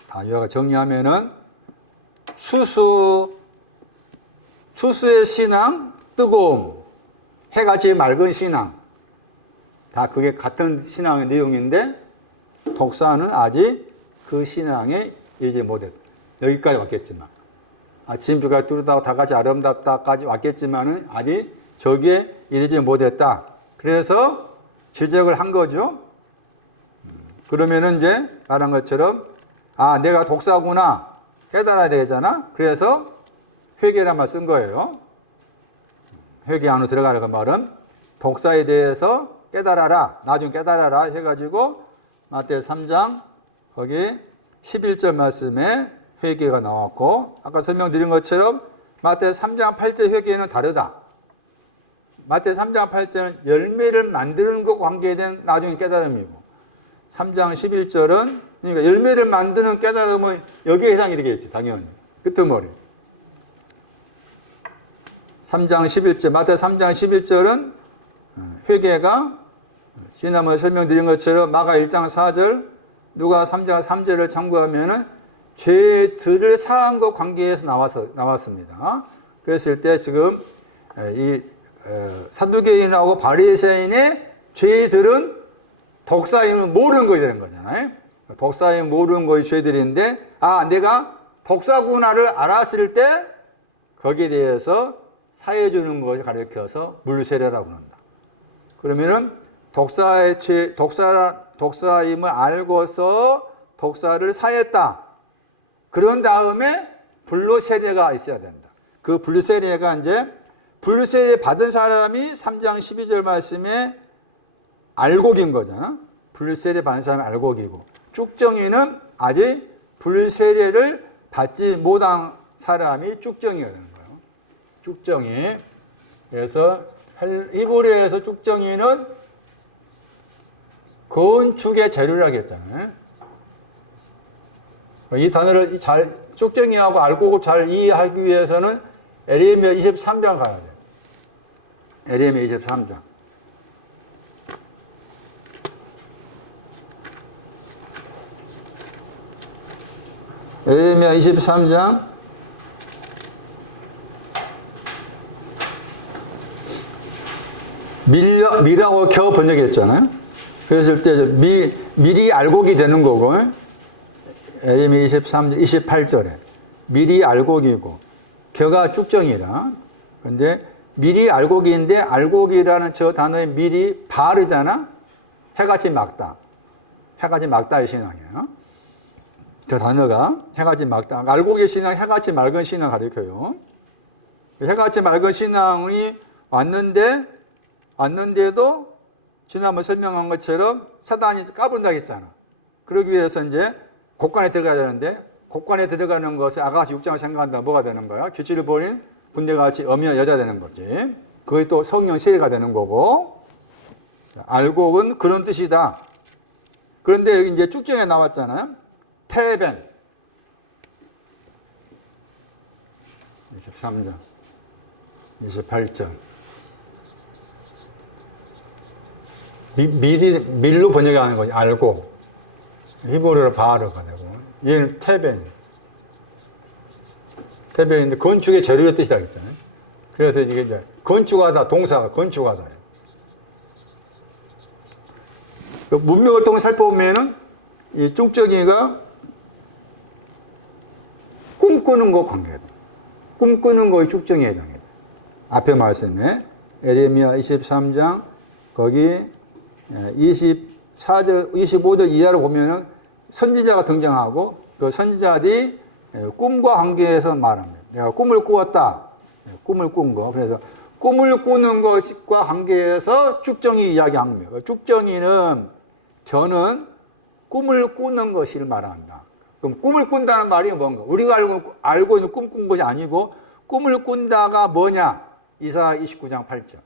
다 여기가 정리하면은 추수의 신앙, 뜨거움, 해같이 맑은 신앙. 다 그게 같은 신앙의 내용인데 독사는 아직 그 신앙에 이르지 못했다. 여기까지 왔겠지만 아침 비가 뚜렷하고 다 같이 아름답다까지 왔겠지만은 아직 저기에 이르지 못했다. 그래서 지적을 한 거죠. 그러면은 이제 말한 것처럼 아 내가 독사구나 깨달아야 되잖아. 그래서 회개란 말 쓴 거예요. 회개 안으로 들어가는 그 말은 독사에 대해서 깨달아라. 나중에 깨달아라 해가지고 마태오 3장 거기 11절 말씀에 회개가 나왔고 아까 설명드린 것처럼 마태오 3장 8절 회개는 다르다. 마태오 3장 8절은 열매를 만드는 것과 관계된 나중에 깨달음이고 3장 11절은 그러니까 열매를 만드는 깨달음은 여기에 해당이 되겠지 당연히. 끄트머리. 3장 11절 마태오 3장 11절은 회개가 지난번에 설명드린 것처럼 마가 1장 4절 누가 3장 3절을 참고하면은 죄들을 사한 것 관계에서 나왔습니다. 그랬을 때 지금 이 사두개인하고 바리새인의 죄들은 독사임을 모르는 것이 되는 거잖아요. 독사임 모르는 것이 죄들인데 아 내가 독사구나를 알았을 때 거기에 대해서 사해 주는 것을 가리켜서 물세례라고 한다. 그러면은 독사임을 알고서 독사를 사했다. 그런 다음에 불로세례가 있어야 된다. 그 불로세례가 이제 불로세례 받은 사람이 3장 12절 말씀에 알곡인 거잖아. 불로세례 받은 사람이 알곡이고 쭉정이는 아직 불로세례를 받지 못한 사람이 쭉정이가 되는 거예요. 쭉정이. 그래서 히브리어에서 쭉정이는 건축의 재료라고 했잖아요. 이 단어를 잘 쭉정이하고 알곡을 잘 이해하기 위해서는 에레미야 23장 가야 돼요. 에레미야 23장. 에레미야 23장 미라고 겨우 번역했잖아요. 그랬을 때 미리 알곡이 되는 거고 에레미야 23장 28절에 미리 알곡이고 겨가 쭉정이라. 근데 미리 알곡인데 알곡이라는 저 단어의 미리 바르잖아. 해같이 막다. 해같이 막다의 신앙이에요. 저 단어가 해같이 막다. 알곡의 신앙, 해같이 맑은 신앙 가리켜요. 해같이 맑은 신앙이 왔는데도 지난번 설명한 것처럼 사단이 까분다고 했잖아. 그러기 위해서 이제 곡간에 들어가야 되는데 곡간에 들어가는 것을 아가씨 6장을 생각한다 뭐가 되는 거야? 규칙을 버린 군대같이 어미와 여자 되는 거지. 그게 또 성령 세례가 되는 거고 알곡은 그런 뜻이다. 그런데 여기 이제 쭉정에 나왔잖아요. 테벤 23장 28절 밀로 번역하는 거지. 알고 히브리어로 바르가 되고 얘는 테벤인데 건축의 재료의 뜻이라 했잖아요. 그래서 이게 건축하다 동사가 건축하다. 문명을 통해 살펴보면은 이 쭉정이가 꿈꾸는 것 관계다. 꿈꾸는 거의 쭉정이에 해당해. 앞에 말씀에 에레미야 23장 거기 24절, 25절 이하로 보면은 선지자가 등장하고 그 선지자들이 꿈과 관계해서 말합니다. 내가 꿈을 꾸었다. 꿈을 꾼 거. 그래서 꿈을 꾸는 것과 관계해서 쭉정이 이야기한 겁니다. 쭉정이는 저는 꿈을 꾸는 것을 말한다. 그럼 꿈을 꾼다는 말이 뭔가? 우리가 알고 있는 꿈 꾼 것이 아니고 꿈을 꾼다가 뭐냐? 이사야 29장 8절.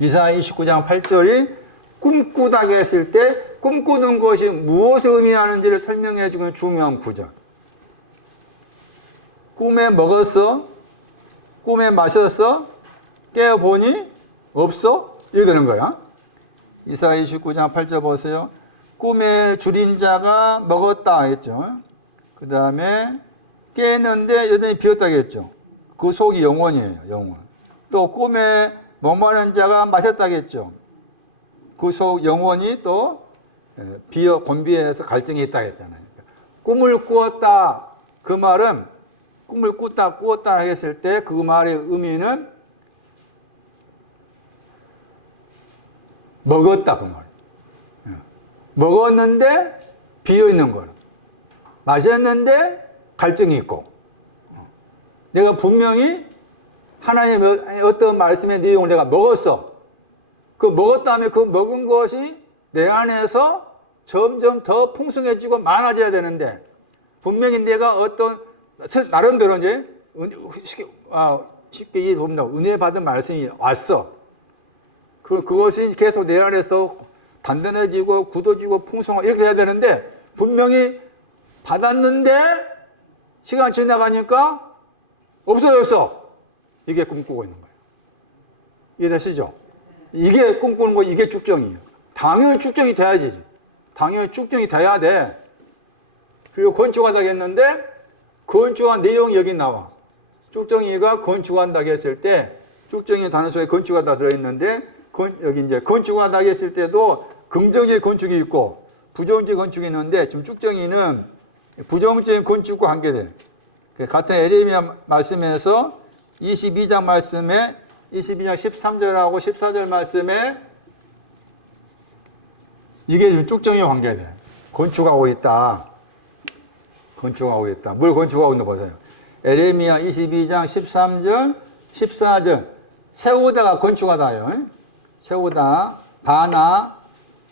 이사야 29장 8절이 꿈꾸다고 했을 때 꿈꾸는 것이 무엇을 의미하는지를 설명해 주는 중요한 구절. 꿈에 먹었어? 꿈에 마셨어? 깨어보니 없어? 이렇게 되는 거야. 이사야 29장 8절 보세요. 꿈에 줄인 자가 먹었다 했죠. 그 다음에 깼는데 여전히 비었다 했죠. 그 속이 영원이에요. 영원. 또 꿈에 목마른 자가 마셨다 했죠. 그 속 영원이 또 비어 곤비해서 갈증이 있다 했잖아요. 꿈을 꾸었다. 그 말은 꿈을 꾸었다 했을 때 그 말의 의미는 먹었다 그 말. 먹었는데 비어 있는 거는 마셨는데 갈증이 있고. 내가 분명히 하나님의 어떤 말씀의 내용을 내가 먹었어. 그 먹었다면 그 먹은 것이 내 안에서 점점 더 풍성해지고 많아져야 되는데 분명히 내가 어떤 나름대로 이제 쉽게 이해해봅니다. 은혜 받은 말씀이 왔어. 그것이 계속 내 안에서 단단해지고 굳어지고 풍성하고 이렇게 해야 되는데 분명히 받았는데 시간 지나가니까 없어졌어. 이게 꿈꾸고 있는 거예요. 이해되시죠? 이게 꿈꾸는 거, 이게 축정이에요. 당연히 축정이 돼야지. 당연히 축정이 돼야 돼. 그리고 건축하다고 했는데 건축한 내용이 여기 나와. 축정이가 건축한다고 했을 때 축정이 단어 속에 건축하다 들어있는데 여기 이제 건축하다고 했을 때도 긍정적인 건축이 있고 부정적인 건축이 있는데 지금 축정이는 부정적인 건축과 관계돼. 같은 에레미야 말씀에서 22장 말씀에 22장 13절하고 14절 말씀에 이게 지금 축정에 관계돼. 건축하고 있다. 건축하고 있다. 뭘 건축하고 있는 거 보세요. 에레미야 22장 13절, 14절. 세우다가 건축하다요. 세우다, 바나.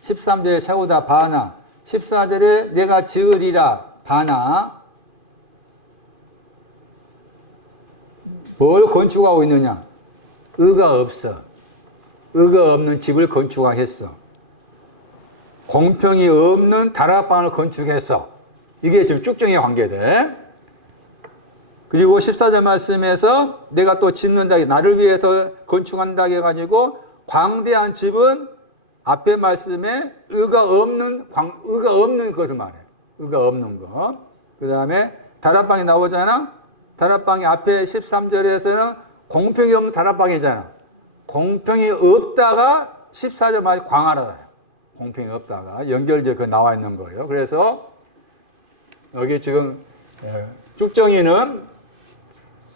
13절에 세우다, 바나. 14절에 내가 지으리라, 바나. 뭘 건축하고 있느냐? 의가 없어. 의가 없는 집을 건축하겠어. 공평이 없는 다락방을 건축했어. 이게 지금 쭉정에 관계돼. 그리고 14절 말씀에서 내가 또 짓는다, 나를 위해서 건축한다 해가지고 광대한 집은 앞에 말씀에 의가 없는 것을 말해. 의가 없는 것. 그 다음에 다락방이 나오잖아. 다락방이 앞에 13절에서는 공평이 없는 다락방이잖아. 공평이 없다가 14절 말 광활하다. 공평이 없다가 연결되어 나와 있는 거예요. 그래서 여기 지금 쭉정이는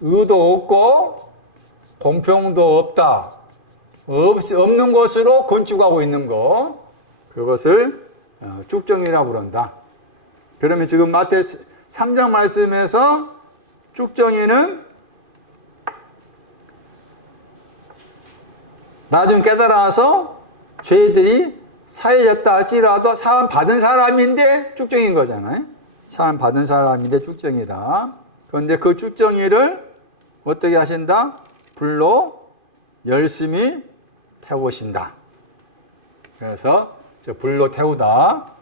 의도 없고 공평도 없다. 없는 것으로 건축하고 있는 거. 그것을 쭉정이라고 부른다. 그러면 지금 마태 3장 말씀에서 쭉정이는 나중 깨달아서 죄들이 사해졌다 할지라도 사함 받은 사람인데 쭉정인 거잖아요. 사함 받은 사람인데 쭉정이다. 그런데 그 쭉정이를 어떻게 하신다? 불로 열심히 태우신다. 그래서 불로 태우다.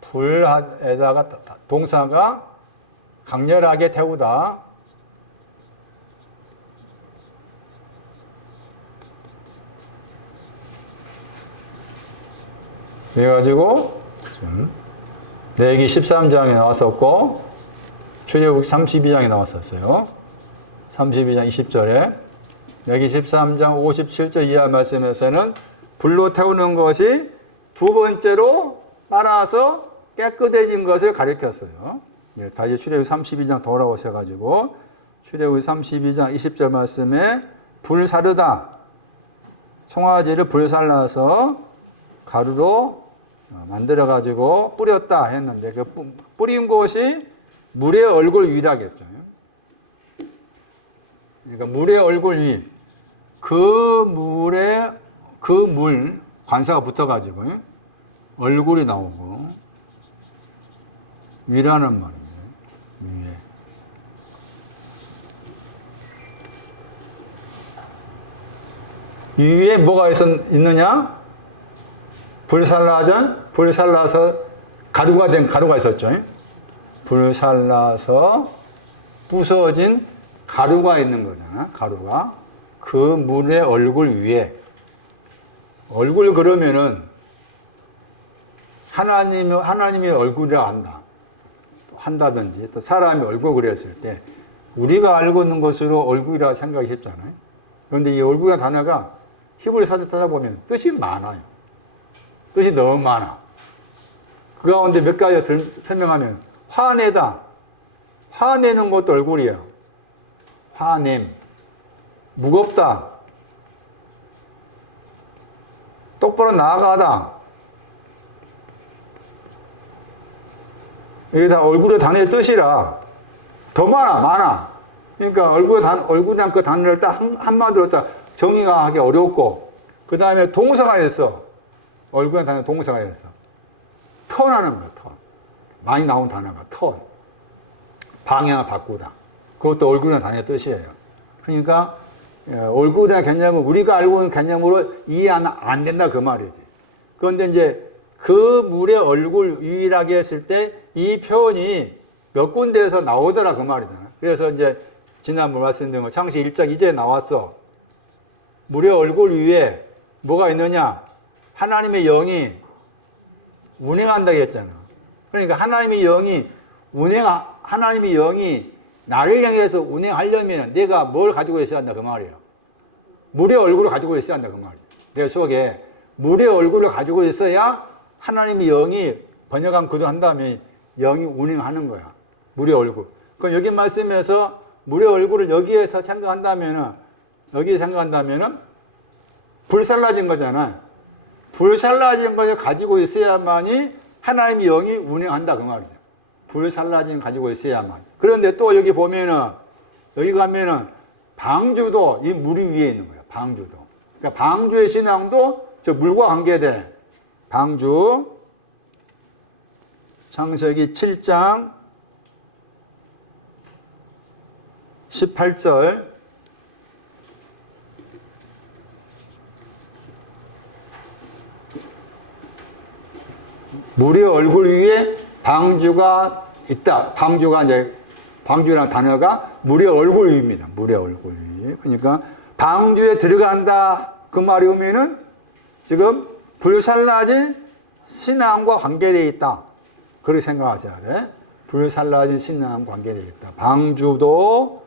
불에다가 동사가 강렬하게 태우다. 그래가지고 레위기 13장에 나왔었고 출애굽기 32장에 나왔었어요. 32장 20절에 레위기 13장 57절 이하 말씀에서는 불로 태우는 것이 두 번째로 빨아서 깨끗해진 것을 가리켰어요. 다시 출애굽기 32장 돌아오셔가지고 출애굽기 32장 20절 말씀에 불사르다. 송아지를 불살라서 가루로 만들어가지고 뿌렸다 했는데 그 뿌린 곳이 물의 얼굴 위라겠죠. 그러니까 물의 얼굴 위. 그 물 관사가 붙어가지고 얼굴이 나오고 위라는 말이에요. 위에. 위에 뭐가 있느냐? 불살라서 가루가 된 가루가 있었죠. 불살라서 부서진 가루가 있는 거잖아. 가루가. 그 물의 얼굴 위에, 얼굴 그러면은 하나님의 얼굴이라 한다든지 또 사람이 얼굴 그렸을 때 우리가 알고 있는 것으로 얼굴이라 생각이 쉽잖아요. 그런데 이 얼굴이라는 단어가 히브리 사전 찾아보면 뜻이 많아요. 뜻이 너무 많아. 그 가운데 몇 가지 설명하면 화내다. 화내는 것도 얼굴이에요. 화냄. 무겁다. 똑바로 나아가다. 이게 다 얼굴의 단어의 뜻이라 더 많아. 그러니까 얼굴이란 그 단어를 딱 한마디로 딱 정의가 하기 어렵고, 그 다음에 동사가 있어. 얼굴이란 단어 동사가 있어. 턴하는 거야, 턴. 많이 나온 단어가 턴. 방향을 바꾸다. 그것도 얼굴이란 단어의 뜻이에요. 그러니까 얼굴이라는 개념은 우리가 알고 있는 개념으로 이해하면 안 된다 그 말이지. 그런데 이제 그 물의 얼굴 유일하게 했을 때 이 표현이 몇 군데에서 나오더라 그 말이잖아. 그래서 이제 지난번 말씀드린 거 창세기 1장 2절에 나왔어. 물의 얼굴 위에 뭐가 있느냐? 하나님의 영이 운행한다고 했잖아. 그러니까 하나님의 영이 나를 향해서 운행하려면 내가 뭘 가지고 있어야 한다 그 말이에요. 물의 얼굴을 가지고 있어야 한다 그 말이에요. 내 속에 물의 얼굴을 가지고 있어야 하나님의 영이 번역한 그도 한다면 영이 운행하는 거야. 물의 얼굴. 그럼 여기 말씀에서 물의 얼굴을 여기에서 생각한다면은 불살라진 거잖아. 불살라진 것을 가지고 있어야만이 하나님의 영이 운행한다 그 말이죠. 불살라진 가지고 있어야만. 그런데 또 여기 보면은 여기 가면은 방주도 이 물 위에 있는 거야. 방주도. 그러니까 방주의 신앙도 저 물과 관계돼. 방주. 창세기 7장 18절. 물의 얼굴 위에 방주가 있다. 방주라는 단어가 물의 얼굴 위입니다. 물의 얼굴 위. 그러니까 방주에 들어간다. 그 말이 오면은 지금 불살라진 신앙과 관계되어 있다. 그렇게 생각하셔야 돼. 불살라진 신앙과 관계되어 있다. 방주도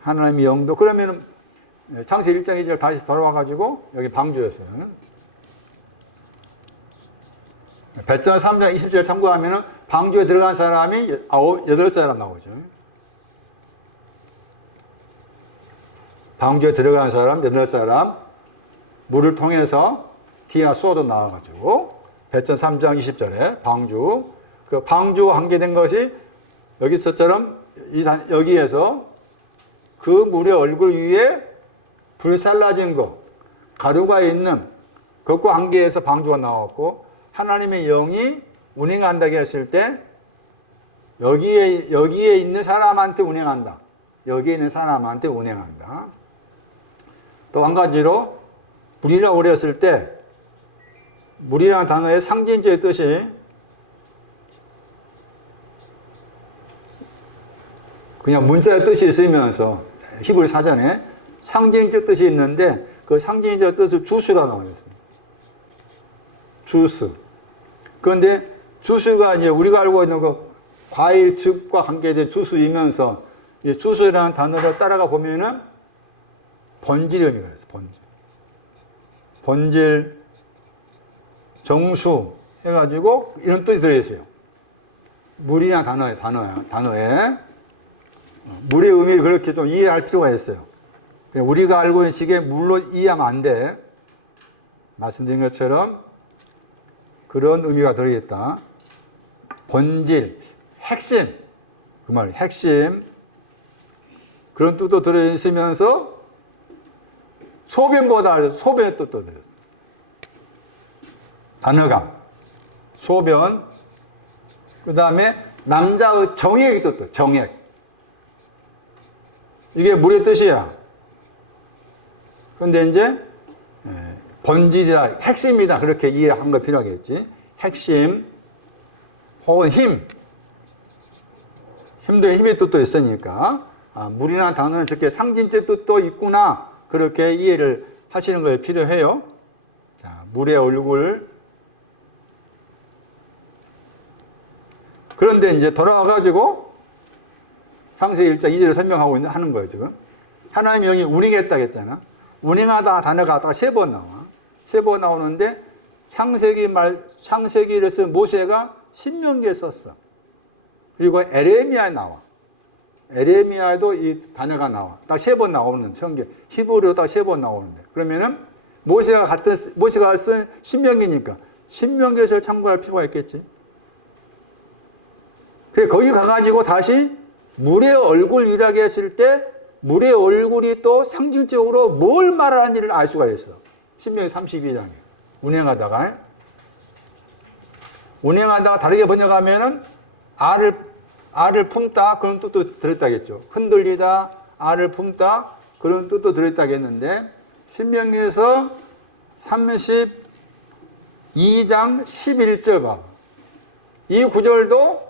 하나님의 영도. 그러면은 창세기 1장 2절 다시 돌아와가지고 여기 방주였어요. 배짱 3장 20절 참고하면은 방주에 들어간 사람이 8사람 나오죠. 방주에 들어간 사람 8사람, 물을 통해서 기아 쏟아 나와가지고 배짱 3장 20절에 방주, 그 방주와 관계된 것이 여기서처럼 여기에서 그 물의 얼굴 위에 불살라진 거, 가루가 있는 그것과 관계해서 방주가 나왔고, 하나님의 영이 운행한다고 했을 때 여기에 있는 사람한테 운행한다. 여기에 있는 사람한테 운행한다. 또 한 가지로 물이라고 그랬을 때 물이라는 단어의 상징적인 뜻이 그냥 문자의 뜻이 있으면서 히브리 사전에 상징적 뜻이 있는데 그 상징적 뜻을 주스라 나와 있습니다. 주스. 그런데 주스가 이제 우리가 알고 있는 그 과일 즙과 관계된 주스이면서 이 주스라는 단어를 따라가 보면은 번질 의미가 있어요. 번질, 정수 해가지고 이런 뜻이 들어있어요. 물이라는 단어에 물의 의미를 그렇게 좀 이해할 필요가 있어요. 우리가 알고 있는 식의 물로 이해하면 안 돼. 말씀드린 것처럼 그런 의미가 들어있다. 본질, 핵심, 그 말, 핵심. 그런 뜻도 들어있으면서 소변보다 소변의 뜻도 들어있어요. 단어가, 소변. 그 다음에 남자의 정액의 뜻도, 정액. 이게 물의 뜻이야. 그런데 이제 본질이다, 핵심이다 그렇게 이해한 거 필요하겠지. 핵심 혹은 힘도 힘의 뜻도 있으니까 물이라는 단어는 저렇게 상징적 뜻도 있구나 그렇게 이해를 하시는 거에 필요해요. 자, 물의 얼굴. 그런데 이제 돌아와가지고 창세기 1장 2절을 설명하고 하는 거예요, 지금. 하나님의 영이 운행했다고 했잖아. 운행하다 단어가 딱 3번 나와. 3번 나오는데 창세기를 쓴 모세가 신명기에 썼어. 그리고 에레미야에 나와. 에레미야에도 이 단어가 나와. 딱 3번 나오는 성경. 히브리어 딱 3번 나오는데. 그러면은 모세가 쓴 신명기니까 신명기에서 참고할 필요가 있겠지. 그래 거기 가가지고 다시 물의 얼굴이라고 했을 때 물의 얼굴이 또 상징적으로 뭘 말하는지를 알 수가 있어. 신명기 32장에 운행하다가 다르게 번역하면은 알을 품다 그런 뜻도 들었다겠죠. 흔들리다 알을 품다 그런 뜻도 들었다겠는데 신명기에서 32장 11절 봐. 이 구절도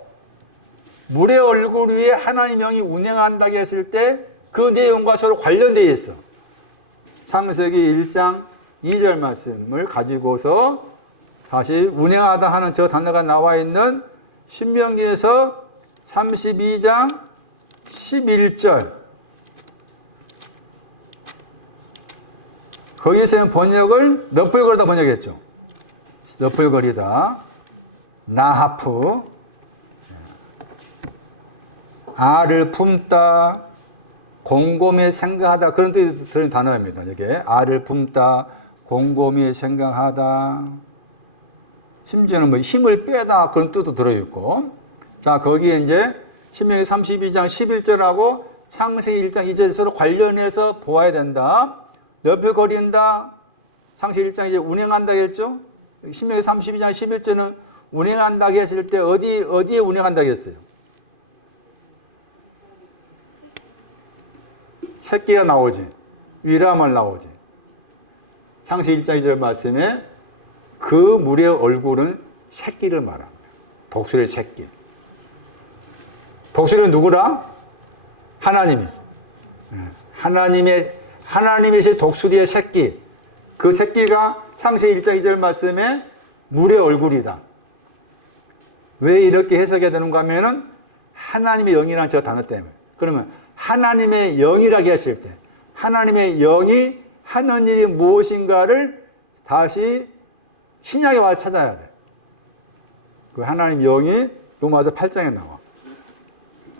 물의 얼굴 위에 하나님 영이 운행한다고 했을 때 그 내용과 서로 관련되어 있어. 창세기 1장 2절 말씀을 가지고서 다시 운행하다 하는 저 단어가 나와 있는 신명기에서 32장 11절. 거기서는 번역을 너풀거리다 번역했죠. 너풀거리다. 나하프. 알을 품다. 곰곰이 생각하다. 그런 뜻이 들은 단어입니다. 이게 알을 품다. 곰곰이 생각하다. 심지어는 뭐 힘을 빼다. 그런 뜻도 들어있고. 자, 거기에 이제 신명기 32장 11절하고 창세기 1장 2절 서로 관련해서 보아야 된다. 너풀거린다. 창세기 1장 이제 운행한다 했죠. 신명기 32장 11절은 운행한다 했을 때 어디에 운행한다 했어요? 새끼가 나오지. 위라말 나오지. 창세기 1장 2절 말씀에 그 물의 얼굴은 새끼를 말합니다. 독수리의 새끼. 독수리는 누구라? 하나님이죠. 하나님이신 독수리의 새끼. 그 새끼가 창세기 1장 2절 말씀에 물의 얼굴이다. 왜 이렇게 해석해야 되는가 하면은 하나님의 영이라는 저 단어 때문에. 그러면 하나님의 영이라고 했을 때 하나님의 영이 하는 일이 무엇인가를 다시 신약에 와서 찾아야 돼. 그 하나님 영이 로마서 8장에 나와.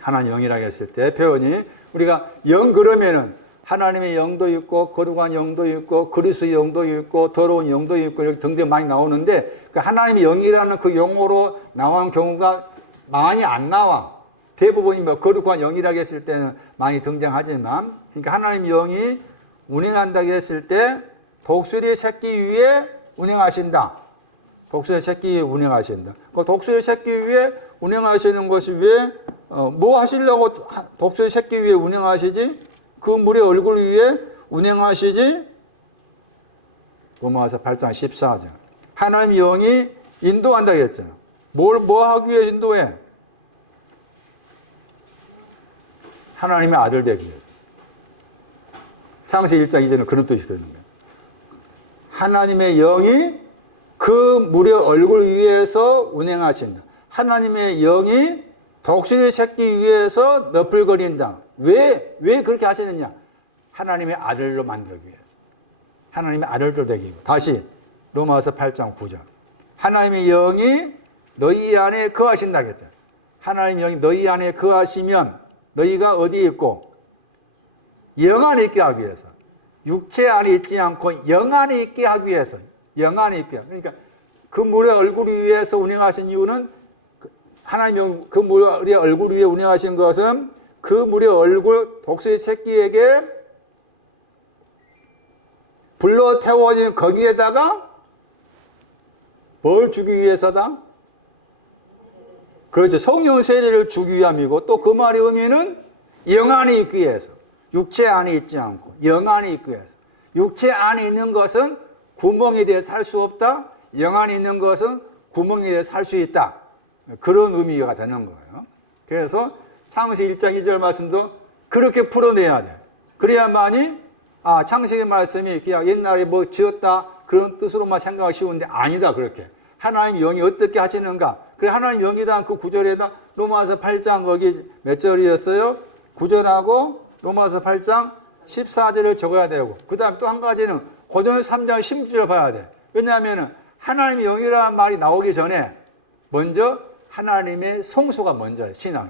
하나님 영이라고 했을 때 표현이 우리가 영 그러면은 하나님의 영도 있고 거룩한 영도 있고 그리스도의 영도 있고 더러운 영도 있고 이렇게 등등 많이 나오는데 그 하나님의 영이라는 그 용어로 나오는 경우가 많이 안 나와. 대부분이 뭐 거룩한 영이라고 했을 때는 많이 등장하지만 그러니까 하나님의 영이 운행한다고 했을 때 독수리 새끼 위에 운행하신다. 독수리 새끼 위에 운행하신다. 그 독수리 새끼 위에 운행하시는 것이 왜 뭐 하시려고 독수리 새끼 위에 운행하시지? 그 물의 얼굴 위에 운행하시지? 로마서 8장 14절. 하나님의 영이 인도한다고 했잖아. 뭐 하기 위해 인도해? 하나님의 아들 되기 위해서. 창세기 1장 2절은 그런 뜻이 되는 거예요. 하나님의 영이 그 물의 얼굴 위에서 운행하신다. 하나님의 영이 독수리 새끼 위에서 너풀거린다. 왜 그렇게 하시느냐? 하나님의 아들로 만들기 위해서. 하나님의 아들도 되기 위해서. 다시 로마서 8장 9절. 하나님의 영이 너희 안에 거하신다고 했잖아요. 하나님의 영이 너희 안에 거하시면 너희가 어디에 있고? 영 안에 있게 하기 위해서. 육체 안에 있지 않고 영 안에 있게 하기 위해서. 영 안에 있게. 그러니까 그 물의 얼굴 위에서 운행하신 이유는 하나님이 그 물의 얼굴 위에 운행하신 것은 그 물의 얼굴 독수리 새끼에게 불러 태워진 거기에다가 뭘 주기 위해서다? 그렇죠. 성령 세례를 주기 위함이고 또 그 말의 의미는 영 안에 있기 위해서. 육체 안에 있지 않고 영 안에 있기 위해서. 육체 안에 있는 것은 구멍에 대해 살 수 없다. 영 안에 있는 것은 구멍에 대해 살 수 있다. 그런 의미가 되는 거예요. 그래서 창세기 1장 2절 말씀도 그렇게 풀어내야 돼. 그래야만이 창세기 말씀이 그냥 옛날에 뭐 지었다 그런 뜻으로만 생각하기 쉬운데 아니다 그렇게. 하나님 영이 어떻게 하시는가. 그래 하나님 영이란 그 구절에다 로마서 8장 거기 몇 절이었어요? 9절하고 로마서 8장 14절을 적어야 되고 그 다음에 또 한 가지는 고린도서 3장 16절을 봐야 돼. 왜냐하면 하나님의 영이라는 말이 나오기 전에 먼저 하나님의 성소가 먼저예요. 신앙이.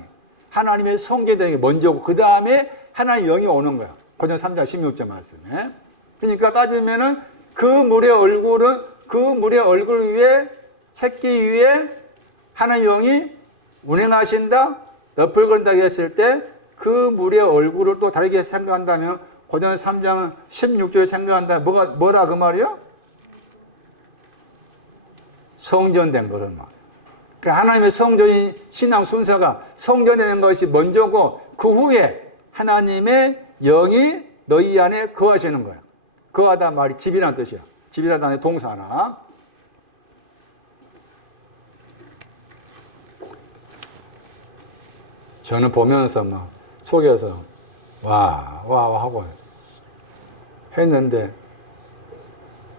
하나님의 성계되는 게 먼저고 그 다음에 하나님의 영이 오는 거야. 고린도서 3장 16절 말씀에. 그러니까 따지면은 그 물의 얼굴 위에 새끼 위에 하나님의 영이 운행하신다. 너풀거린다고 했을 때 그 물의 얼굴을 또 다르게 생각한다면 고린도서 3장 16절을 생각한다면 뭐라 그 말이요? 성전된 거란 말이에요. 그러니까 하나님의 성전인 신앙 순서가 성전되는 것이 먼저고 그 후에 하나님의 영이 너희 안에 거하시는 거야. 거하다 말이 집이라는 뜻이야. 집이라는 동사나. 저는 보면서 막 속에서 와 하고 했는데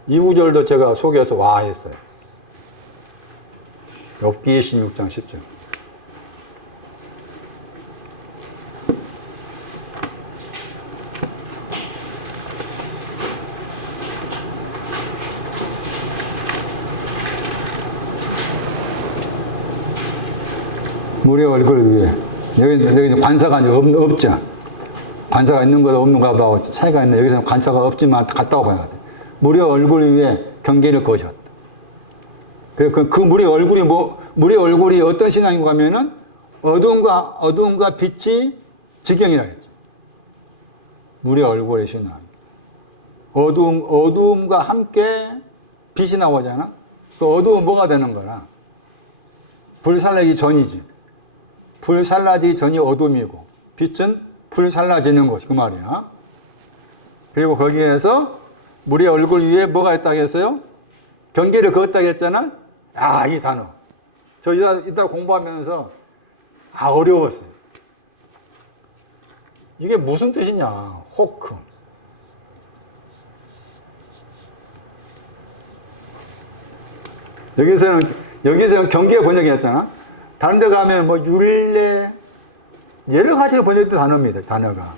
이 구절도 제가 속에서 와 했어요. 욥기 16장 10절. 물의 얼굴 위에 여기 관사가 이제 없죠. 관사가 있는 거다 없는 거다 차이가 있네. 여기서는 관사가 없지만 같다고 봐야 돼. 물의 얼굴 위에 경계를 거셨다. 그 물의 얼굴이 물의 얼굴이 어떤 신앙인가 하면은 어두움과 빛이 직경이라 했죠. 물의 얼굴의 신앙. 어두움과 함께 빛이 나오잖아. 그 어두움 뭐가 되는 거야? 불살라기 전이지. 불살라지기 전이 어둠이고 빛은 불살라지는 것이 그 말이야. 그리고 거기에서 물의 얼굴 위에 뭐가 있다고 했어요? 경계를 그었다고 했잖아. 이 단어. 저 이따 공부하면서 어려웠어요. 이게 무슨 뜻이냐. 호크. 여기서는 경계 번역이었잖아. 다른 데 가면 뭐 율례 여러 가지가 번역된 단어입니다. 단어가.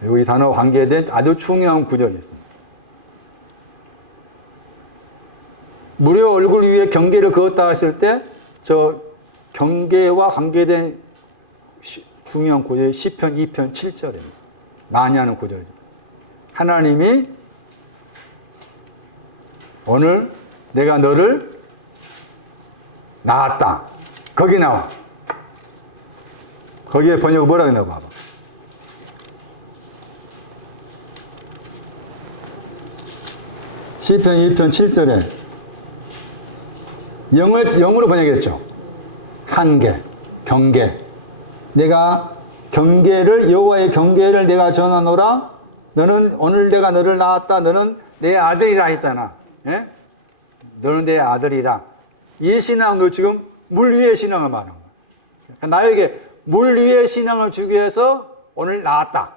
그리고 이 단어와 관계된 아주 중요한 구절이 있습니다. 물의 얼굴 위에 경계를 그었다 했을 때 저 경계와 관계된 중요한 구절이 시편 2편 7절입니다. 많이 하는 구절이죠. 하나님이 오늘 내가 너를 낳았다. 거기 나와. 거기에 번역을 뭐라고 했나 봐봐. 시편 2편 7절에 영으로 번역했죠. 한계, 경계. 내가 경계를 여호와의 경계를 내가 전하노라. 너는 오늘 내가 너를 낳았다. 너는 내 아들이라 했잖아. 예? 너는 내 아들이라. 이 신앙도 지금 물 위의 신앙을 말하는 거야. 그러니까 나에게 물 위의 신앙을 주기 위해서 오늘 낳았다.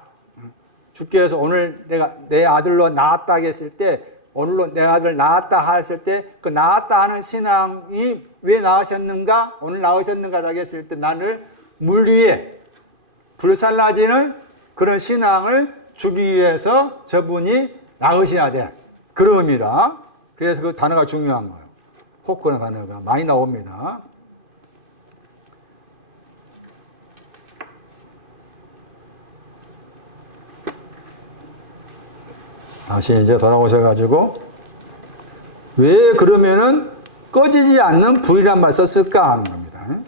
주께서 오늘 내가 내 아들로 낳았다 했을 때 오늘로 내 아들 낳았다 했을 때 그 낳았다 하는 신앙이 왜 낳으셨는가? 오늘 낳으셨는가라고 했을 때 나를 물 위에 불살라지는 그런 신앙을 주기 위해서 저분이 낳으셔야 돼. 그런 의미라. 그래서 그 단어가 중요한 거예요. 호크라는 단어가 많이 나옵니다. 다시 이제 돌아오셔가지고 왜 그러면은 꺼지지 않는 불이란 말 썼을까 하는 겁니다.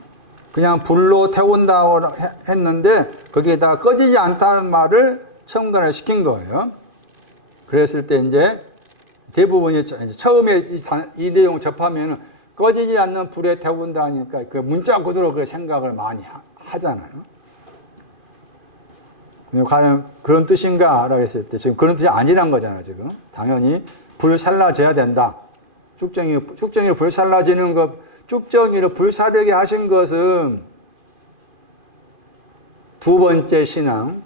그냥 불로 태운다고 했는데 거기에다가 꺼지지 않다는 말을 첨가를 시킨 거예요. 그랬을 때 이제 대부분이 처음에 이 내용 접하면 꺼지지 않는 불에 태운다 하니까 그 문자 그대로 그 생각을 많이 하잖아요. 과연 그런 뜻인가? 라고 했을 때 지금 그런 뜻이 아니란 거잖아요. 지금 당연히 불살라져야 된다. 쭉정이로 불살라지는 것, 쭉정이로 불사르게 하신 것은 두 번째 신앙,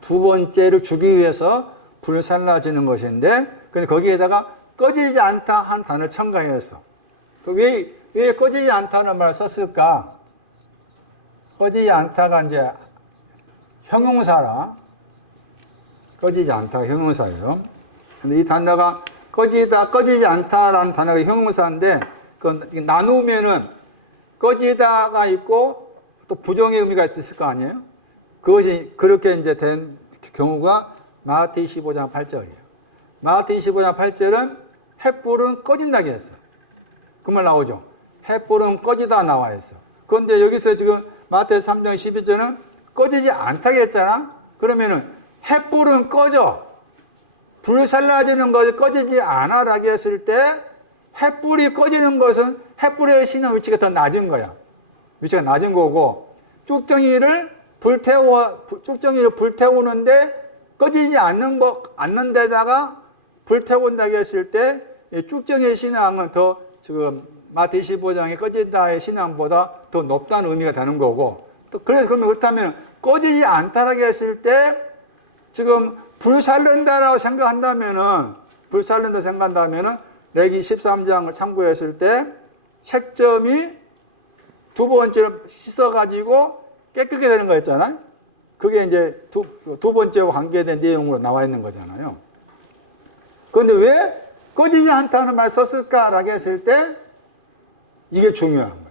두 번째를 주기 위해서 불살라지는 것인데, 근데 거기에다가 꺼지지 않다 한 단어 첨가했어. 왜 꺼지지 않다는 말을 썼을까? 꺼지지 않다가 이제 형용사라. 꺼지지 않다가 형용사예요. 근데 이 단어가 꺼지지 않다라는 단어가 형용사인데, 그 나누면은 꺼지다가 있고 또 부정의 의미가 있을 거 아니에요? 그것이 그렇게 이제 된 경우가 마가복음 25장 8절이에요. 마가복음 25장 8절은 횃불은 꺼진다고 했어요. 그 말 나오죠. 횃불은 꺼지다 나와 있어. 그런데 여기서 지금 마태복음 3장 12절은 꺼지지 않다고 했잖아. 그러면은 횃불은 꺼져. 불 살라지는 것이 꺼지지 않아라고 했을 때 횃불이 꺼지는 것은 횃불의 신의 위치가 더 낮은 거야. 위치가 낮은 거고, 쭉정이를 불태우는데 꺼지지 않는 데다가 불태운다고 했을 때 쭉정이의 신앙은 더 지금 마태복음 25장의 꺼진다의 신앙보다 더 높다는 의미가 되는 거고, 또 그러면 그렇다면 꺼지지 않다라고 했을 때 지금 불 살른다라고 생각한다면은 레기 13장을 참고했을 때 색점이 두 번째로 씻어가지고 깨끗게 되는 거였잖아요. 그게 이제 두 번째와 관계된 내용으로 나와 있는 거잖아요. 그런데 왜 꺼지지 않다는 말을 썼을까라고 했을 때 이게 중요한 거예요.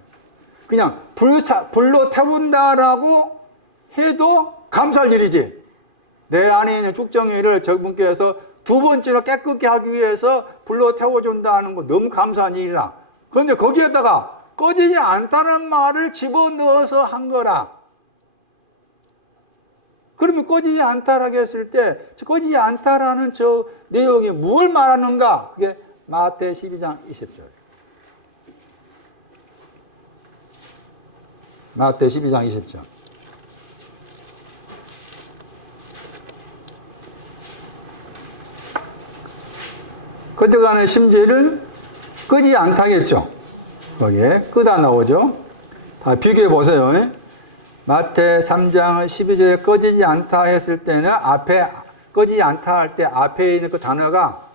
그냥 불로 태운다라고 해도 감사할 일이지. 내 안에 있는 쭉정이를 저분께서 두 번째로 깨끗게 하기 위해서 불로 태워준다는 거 너무 감사한 일이라. 그런데 거기에다가 꺼지지 않다는 말을 집어넣어서 한 거라. 그러면 꺼지지 않다라고 했을 때 꺼지지 않다라는 저 내용이 뭘 말하는가? 그게 마태복음 12장 20절. 마태복음 12장 20절. 끄덕하는 심지를 끄지 않다겠죠. 거기에 끄다 나오죠. 다 비교해 보세요. 마태 3장 12절에 꺼지지 않다 했을 때는 앞에 꺼지지 않다 할 때 앞에 있는 그 단어가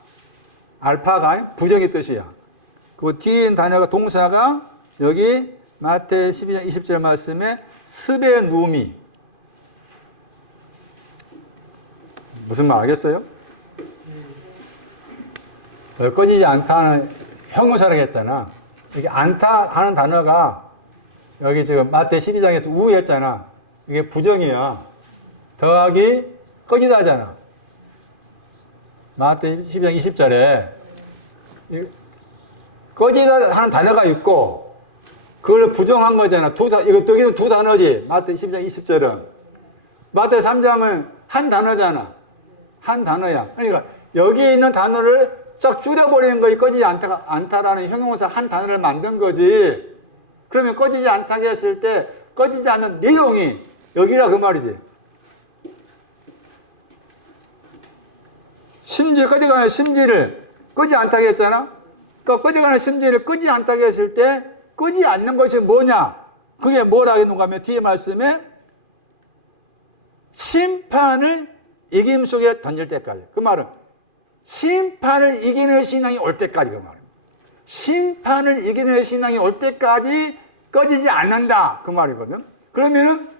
알파가 부정의 뜻이야. 그 뒤에 있는 단어가 동사가 여기 마태 12장 20절 말씀에 습에 누미. 무슨 말 알겠어요? 꺼지지 않다는 형용사라고 했잖아. 이게 않다 하는 단어가 여기 지금 마태 12장에서 우했잖아. 이게 부정이야. 더하기 꺼지다잖아. 마태 12장 20절에 꺼지다 하는 단어가 있고 그걸 부정한 거잖아. 여기는 두 단어지. 마태 12장 20절은. 마태 3장은 한 단어잖아. 한 단어야. 그러니까 여기 있는 단어를 쫙 줄여버리는 거지. 꺼지지 않다라는 형용사 한 단어를 만든 거지. 그러면 꺼지지 않다고 했을 때 꺼지지 않는 내용이 여기다 그 말이지. 심지 꺼져가는 심지를 끄지 않다고 했잖아. 그러니까 꺼져가는 심지를 끄지 않다고 했을 때 끄지 않는 것이 뭐냐? 그게 뭐라고 했는가 하면 뒤에 말씀에 심판을 이김 속에 던질 때까지. 그 말은 심판을 이기는 신앙이 올 때까지 그 말입니다. 심판을 이기는 신앙이 올 때까지 꺼지지 않는다 그 말이거든. 그러면은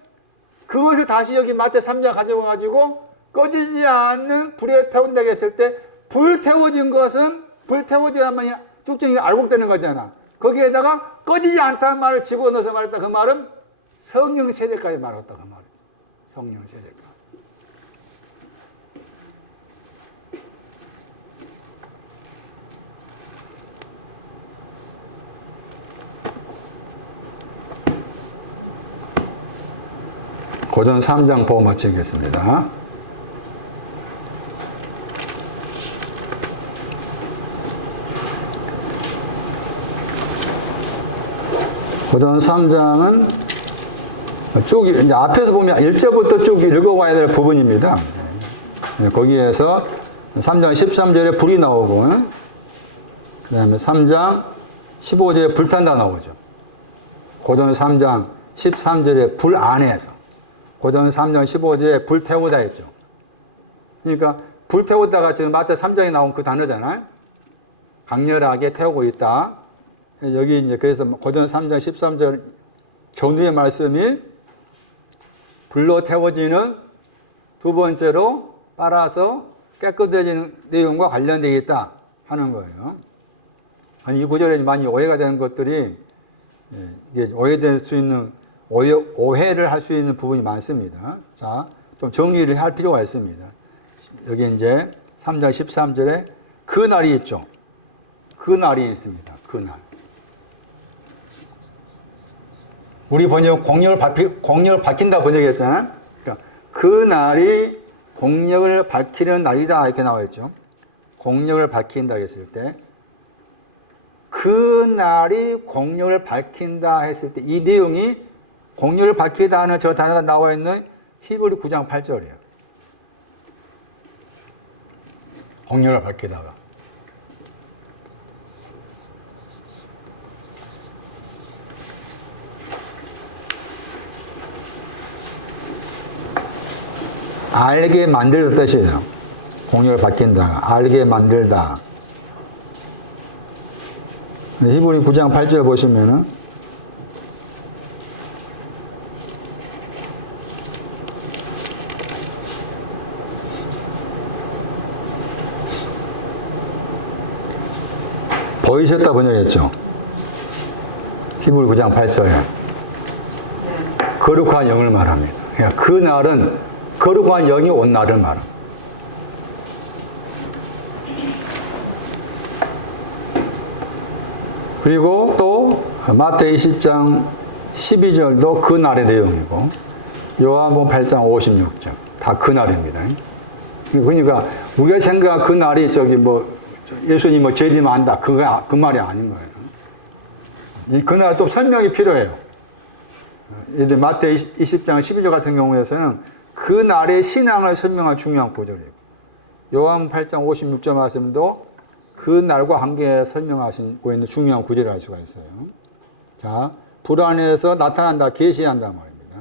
그것을 다시 여기 마태 3장 가져와가지고 꺼지지 않는 불에 태운다고 했을 때 불 태워진 것은 불 태워져야만 쭉정이 알곡되는 거잖아. 거기에다가 꺼지지 않다는 말을 집어넣어서 말했다. 그 말은 성령 세대까지 말했다 그 말이지. 성령 세대까지. 고전 3장 보고 마치겠습니다. 고전 3장은 쭉 이제 앞에서 보면 1절부터 쭉 읽어와야 될 부분입니다. 거기에서 3장 13절에 불이 나오고, 그 다음에 3장 15절에 불탄다 나오죠. 고전 3장 13절에 불 안에서, 고전 3장 15절에 불 태우다 했죠. 그러니까 불태우다가 지금 마태 3장에 나온 그 단어잖아요. 강렬하게 태우고 있다. 여기 이제 그래서 고전 3장 13절 전후의 말씀이 불로 태워지는 두 번째로 빨아서 깨끗해지는 내용과 관련되어 있다 하는 거예요. 아니, 이 구절에 많이 오해가 되는 것들이 이게 오해될 수 있는 오해를 할 수 있는 부분이 많습니다. 자, 좀 정리를 할 필요가 있습니다. 여기 이제 3장 13절에 그 날이 있죠. 그 날이 있습니다. 그 날. 우리 번역 공력을 밝힌다 번역했잖아요. 그러니까 그 날이 공력을 밝히는 날이다 이렇게 나와 있죠. 공력을 밝힌다 했을 때 그 날이 공력을 밝힌다 했을 때 이 내용이 공력을 밝히다 하는 저 단어가 나와 있는 히브리 9장 8절이에요. 공력을 밝히다가. 알게 만들다 뜻이에요. 공력을 밝힌다. 알게 만들다. 히브리 9장 8절 보시면은 보이셨다 번역했죠. 히브리 9장 8절에 거룩한 영을 말합니다. 그러니까 그 날은 거룩한 영이 온 날을 말합니다. 그리고 또 마태 20장 12절도 그 날의 내용이고 요한복음 8장 56절 다 그 날입니다. 그러니까 우리가 생각한 그 날이 저기 뭐 예수님 뭐 죄지면 안다 그 말이 아닌 거예요. 그 날 또 설명이 필요해요. 이제 마태 20장 12절 같은 경우에서는 그 날의 신앙을 설명한 중요한 구절이에요. 요한복음 8장 56절 말씀도 그 날과 관계에 설명하시고 있는 중요한 구절을 알 수가 있어요. 자, 불 안에서 나타난다, 계시한다 말입니다.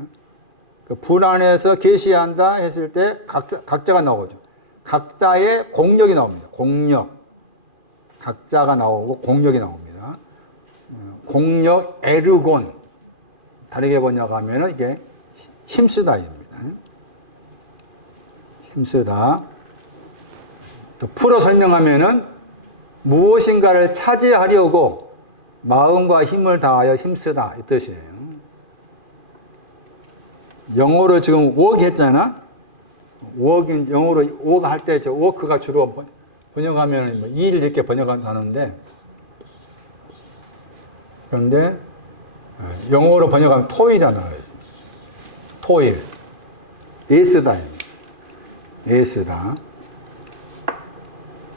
그 불 안에서 계시한다 했을 때 각자가 나오죠. 각자의 공력이 나옵니다. 공력. 각자가 나오고 공력이 나옵니다. 공력, 에르곤. 다르게 번역하면 이게 힘쓰다입니다. 힘쓰다. 또 풀어 설명하면은 무엇인가를 차지하려고 마음과 힘을 다하여 힘쓰다 이 뜻이에요. 영어로 지금 work 했잖아. work인 영어로 work 할 때 저 work가 주로 번역하면 뭐 일 이렇게 번역하는데 그런데 영어로 번역하면 토일이라는 단어가 있습니다. 토일. 애쓰다. 애쓰다.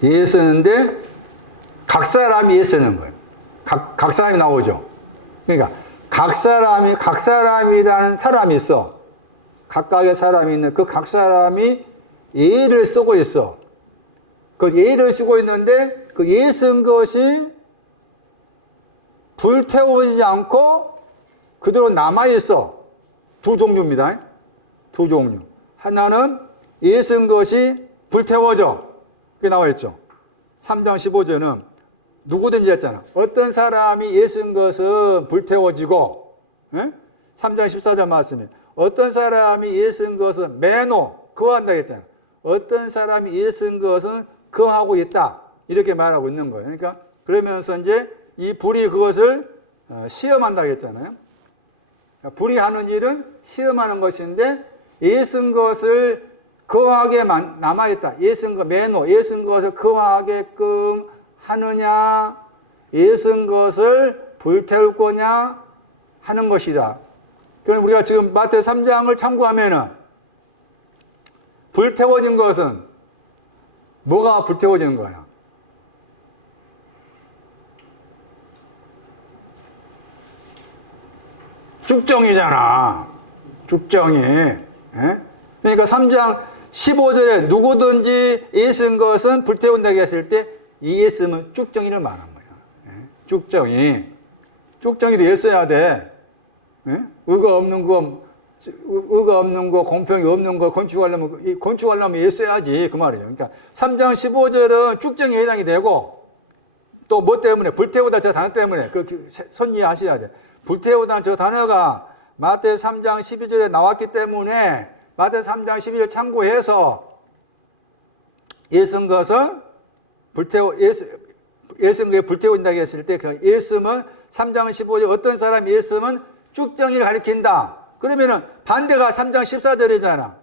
애쓰는데 각 사람이 애쓰는 거예요. 각 사람이 나오죠. 그러니까 각 사람이라는 사람이 있어. 각각의 사람이 있는 그 각 사람이 애를 쓰고 있어. 그 애를 쓰고 있는데 그 애 쓴 것이 불태워지지 않고 그대로 남아있어. 두 종류입니다. 두 종류. 하나는 애 쓴 것이 불태워져. 그게 나와 있죠. 3장 15절은 누구든지 했잖아. 어떤 사람이 애 쓴 것은 불태워지고, 예? 3장 14절 말씀에 어떤 사람이 애 쓴 것은 매노, 거한다 했잖아. 어떤 사람이 애 쓴 것은 거하고 있다. 이렇게 말하고 있는 거예요. 그러니까 그러면서 이제 이 불이 그것을 시험한다 했잖아요. 불이 하는 일은 시험하는 것인데 애 쓴 것을 거하게 남아있다. 애 쓴 것, 매노, 애 쓴 것을 거하게끔 하느냐, 애 쓴 것을 불태울 거냐 하는 것이다. 그럼 우리가 지금 마태 3장을 참고하면은 불태워진 것은 뭐가 불태워지는 거야? 쭉정이잖아. 쭉정이. 예? 그러니까 3장 15절에 누구든지 애 쓴 것은 불태운다고 했을 때 이 애 쓰면 쭉정이를 말한 거야. 예? 쭉정이. 쭉정이도 애 써야 돼. 예? 의가 없는 거 의가 없는 거, 공평이 없는 거 건축하려면 예 써야지. 그 말이에요. 그러니까 3장 15절은 쭉정에 해당이 되고, 또 뭐 때문에? 불태우다 저 단어 때문에. 그렇게 선이해하셔야 돼. 불태우다 저 단어가 마태 3장 12절에 나왔기 때문에 마태 3장 12절 참고해서 예쓴 것은 예쓴 거에 불태운다고 했을 때 그 예쓰면 3장 15절 어떤 사람이 예쓰면 쭉정이를 가리킨다. 그러면은 반대가 3장 14절이잖아.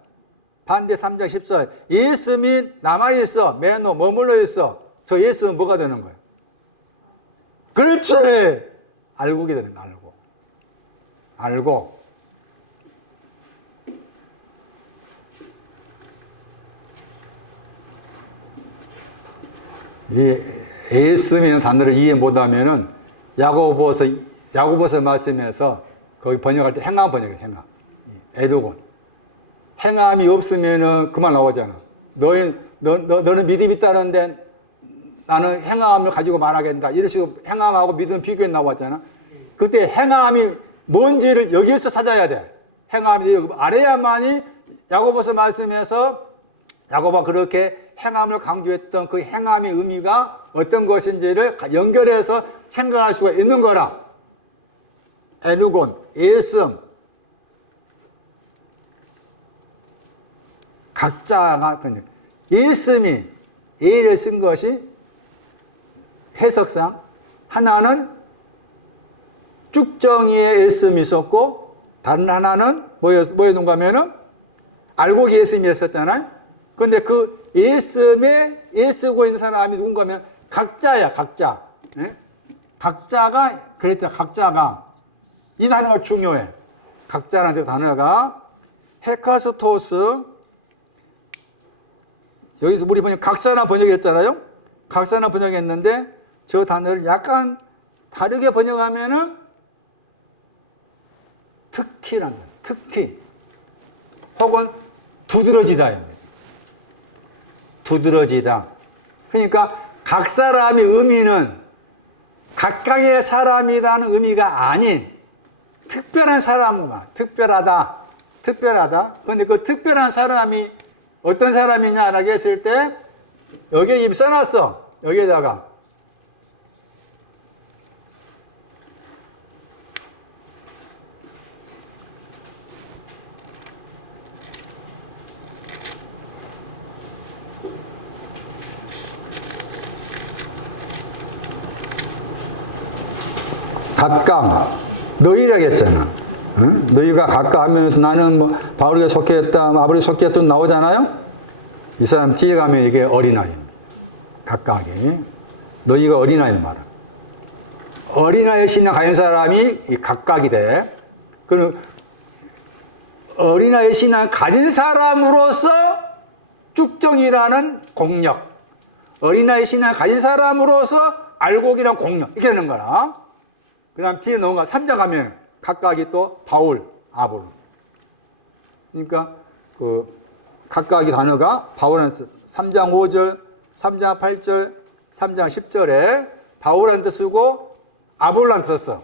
반대 3장 14절. 예씀이 남아있어. 매너 머물러 있어. 저 예쓰면 뭐가 되는 거야? 그렇지. 알고게 되는 거야. 알고. 이 예씀이라는 단어를 이해 못하면은 야고보서 말씀에서 거기 번역할 때 행함 번역이에요. 행함. 에도곤. 행함이 없으면은 그만 나오잖아. 너는 믿음이 있다는데 나는 행함을 가지고 말하겠다. 이런 식으로 행함하고 믿음 비교해 나왔잖아. 그때 행함이 뭔지를 여기에서 찾아야 돼. 행함이 알아야만이 야고보서 말씀에서 야고보가 그렇게 행함을 강조했던 그 행함의 의미가 어떤 것인지를 연결해서 생각할 수가 있는 거라. 에누곤, 예씀. 각자가 예씀이 예를 쓴 것이 해석상 하나는 쭉정이의 예씀이 있었고 다른 하나는 뭐였는가 하면은 알고 예씀이 있었잖아요. 그런데 그 예씀에 예쓰고 있는 사람이 누군가 하면 각자야, 각자. 네? 각자가 그랬죠. 각자가 이 단어가 중요해. 각자라는 단어가 헤카스토스. 여기서 우리 번역 각사나 번역했잖아요. 각사나 번역했는데 저 단어를 약간 다르게 번역하면은 특히라는 거예요. 특히 혹은 두드러지다입니다. 두드러지다. 그러니까 각 사람의 의미는 각각의 사람이라는 의미가 아닌 특별한 사람만, 특별하다. 그런데 그 특별한 사람이 어떤 사람이냐라고 했을 때 여기에 이미 써놨어. 여기에다가 각각 너희라고 했잖아. 응? 너희가 각각 하면서 나는 뭐 바울에게 속했다, 아브라함에 속했다 나오잖아요. 이 사람 뒤에 가면 이게 어린아이입니다. 각각이 너희가 어린아이를 말합니다. 어린아이 신앙 가진 사람이 이 각각이 돼. 그럼 어린아이 신앙 가진 사람으로서 쭉정이라는 공력, 어린아이 신앙 가진 사람으로서 알곡이라는 공력 이렇게 되는 거야. 그 다음 뒤에 넘어가 3장 가면 각각이 또 바울, 아볼. 그러니까 그 각각의 단어가 바울은 3장 5절, 3장 8절, 3장 10절에 바울한테 쓰고 아볼한테 썼어.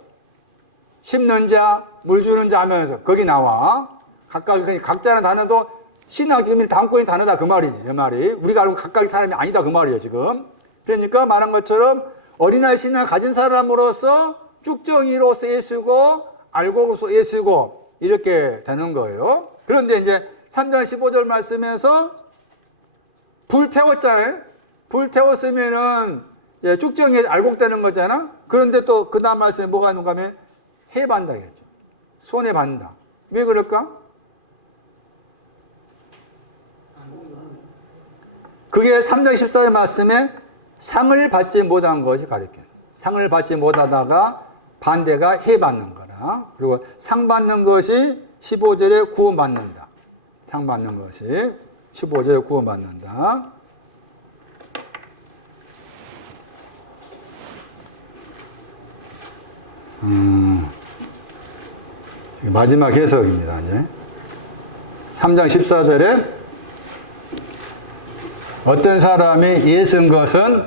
심는 자, 물 주는 자 하면서 거기 나와. 각자라는 단어도 신앙 의미를 담고 있는 단어다 그 말이지. 그 말이. 우리가 알고 각각의 사람이 아니다 그 말이에요 지금. 그러니까 말한 것처럼 어린아이 신앙을 가진 사람으로서 쭉정이로서 예수고 알곡으로서 예수고 이렇게 되는 거예요. 그런데 이제 3장 15절 말씀에서 불 태웠잖아요. 불 태웠으면은 쭉정이 알곡되는 거잖아. 그런데 또 그 다음 말씀에 뭐가 있는가 하면 해반다겠죠. 손해 반다. 왜 그럴까? 그게 3장 14절 말씀에 상을 받지 못한 것이 가르쳐요. 상을 받지 못하다가 반대가 해받는 거라. 그리고 상 받는 것이 15절에 구원받는다. 상 받는 것이 15절에 구원받는다. 마지막 해석입니다. 이제 3장 14절에 어떤 사람이 예쓴 것은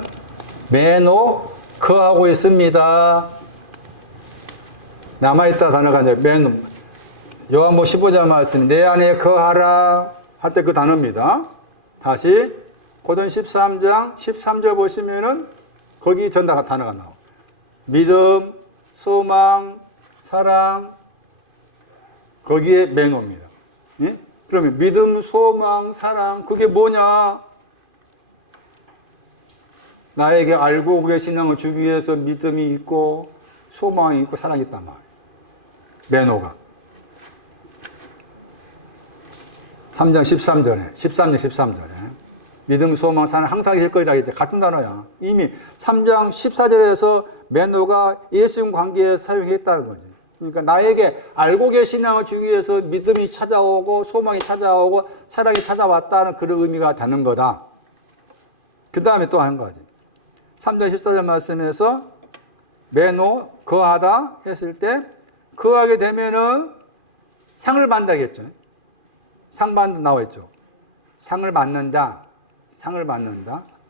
매노 거하고 있습니다. 남아있다 단어가 이제 요한복음 15장 말씀, 내 안에 거하라 할 때 그 단어입니다. 다시 고전 13장 13절 보시면은 거기 전다가 단어가 나와요. 믿음, 소망, 사랑, 거기에 매너입니다. 예? 그러면 믿음, 소망, 사랑, 그게 뭐냐? 나에게 알고 계신 신앙을 주기 위해서 믿음이 있고 소망이 있고 사랑이 있단 말이에요. 매너가. 3장 13절에 13절에 믿음, 소망, 사랑 항상 있을 거리라 이제 같은 단어야. 이미 3장 14절에서 매너가 예수님 관계에 사용했다는 거지. 그러니까 나에게 알고 계신 신앙을 주기 위해서 믿음이 찾아오고 소망이 찾아오고 사랑이 찾아왔다는 그런 의미가 되는 거다. 그 다음에 또 한 가지. 3장 14절 말씀에서 매너, 거하다 했을 때 거하게 되면은 상을 받는다겠죠. 상 받는 나와 있죠. 상을 받는다.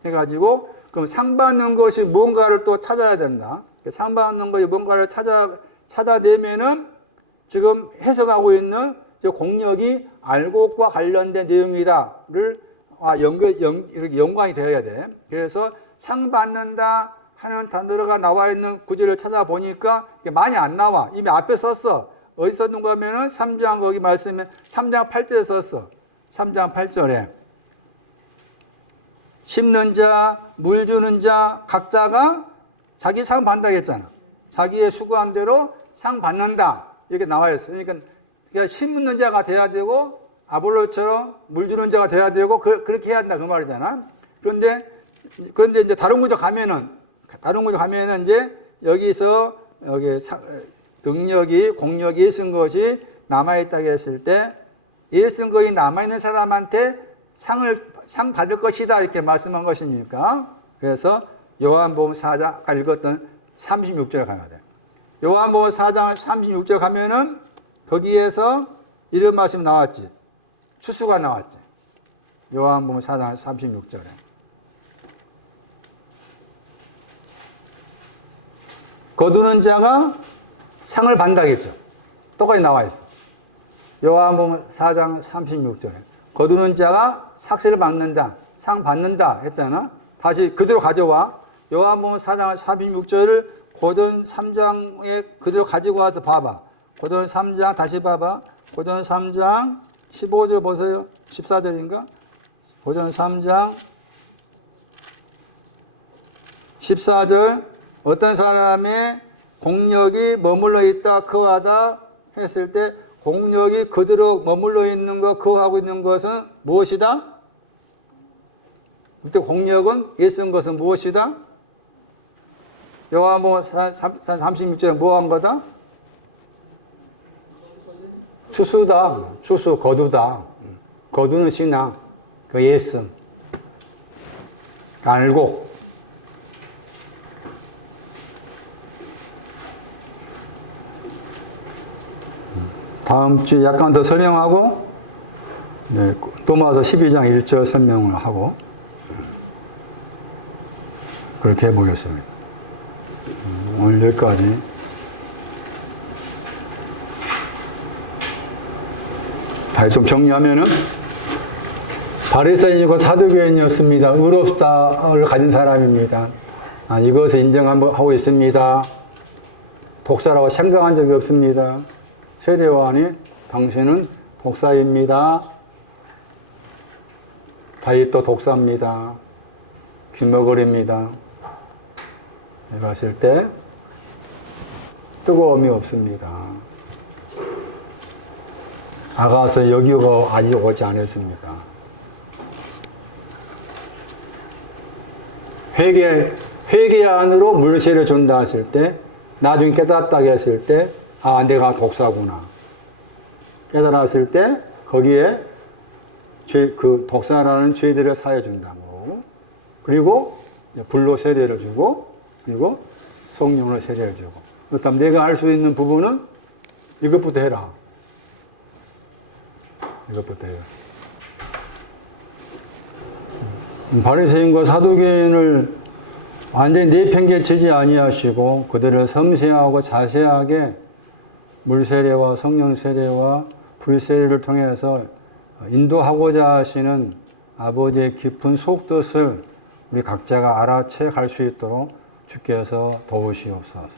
해가지고 그럼 상 받는 것이 뭔가를 또 찾아야 된다. 상 받는 것이 뭔가를 찾아내면은 지금 해석하고 있는 공력이 알곡과 관련된 내용이다를 이렇게 연관이 되어야 돼. 그래서 상 받는다 하는 단어가 나와 있는 구절을 찾아보니까 이게 많이 안 나와. 이미 앞에 썼어. 어디 썼는 거면은 3장 거기 말씀에 3장 8절에 썼어. 3장 8절에 심는 자, 물 주는 자 각자가 자기 상 받는다고 했잖아. 자기의 수고한 대로 상 받는다. 이렇게 나와 있어요. 그러니까 심는 자가 돼야 되고 아볼로처럼 물 주는 자가 돼야 되고 그렇게 해야 한다 그 말이잖아. 그런데 이제 다른 구조 가면은 이제 여기서 여기 능력이 공력이 쓴 것이 남아 있다고 했을 때 일 쓴 것이 남아 있는 사람한테 상 받을 것이다 이렇게 말씀한 것이니까 그래서 요한복음 4장 아까 읽었던 36절 가야 돼. 요한복음 4장 36절 가면은 거기에서 이런 말씀 나왔지. 추수가 나왔지. 요한복음 4장 36절에. 거두는 자가 상을 받는다겠죠. 똑같이 나와 있어. 요한복음 4장 36절에. 거두는 자가 삭시를 받는다. 상 받는다 했잖아. 다시 그대로 가져와. 요한복음 4장 36절을 고전 3장에 그대로 가지고 와서 봐봐. 고전 3장 다시 봐봐. 고전 3장 15절 보세요. 14절인가? 고전 3장 14절 어떤 사람의 공력이 머물러 있다 거하다 했을 때 공력이 그대로 머물러 있는 것 거하고 있는 것은 무엇이다? 그때 공력은 예쓴 것은 무엇이다? 요한복음 36절에 뭐 한 거다? 추수다. 추수, 거두다. 거두는 신앙, 그 예씀. 알고. 다음 주에 약간 더 설명하고, 네, 넘어와서 12장 1절 설명을 하고, 그렇게 해보겠습니다. 오늘 여기까지. 다시 좀 정리하면은, 바리새인이고 사두개인이었습니다. 의롭다를 가진 사람입니다. 이것을 인정하고 있습니다. 독사라고 생각한 적이 없습니다. 세례요한이 당신은 독사입니다. 다윗도 독사입니다. 귀머거리입니다. 봤을 때 뜨거움이 없습니다. 아가서 여기가 아직 오지 않았습니다. 회개 안으로 물세를 준다 했을 때 나중에 깨닫다고 했을 때 내가 독사구나. 깨달았을 때 거기에 그 독사라는 죄들을 사해 준다고. 그리고 불로 세례를 주고 그리고 성령으로 세례를 주고. 그렇다면 내가 할 수 있는 부분은 이것부터 해라. 이것부터 해라. 바리새인과 사두개인을 완전히 내팽개치지 아니하시고 그들을 섬세하고 자세하게 물 세례와 성령 세례와 불 세례를 통해서 인도하고자 하시는 아버지의 깊은 속뜻을 우리 각자가 알아채 갈 수 있도록 주께서 도우시옵소서.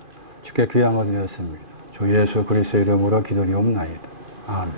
주께 귀한 것 드렸습니다. 주 예수 그리스도의 이름으로 기도리옵나이다. 아멘.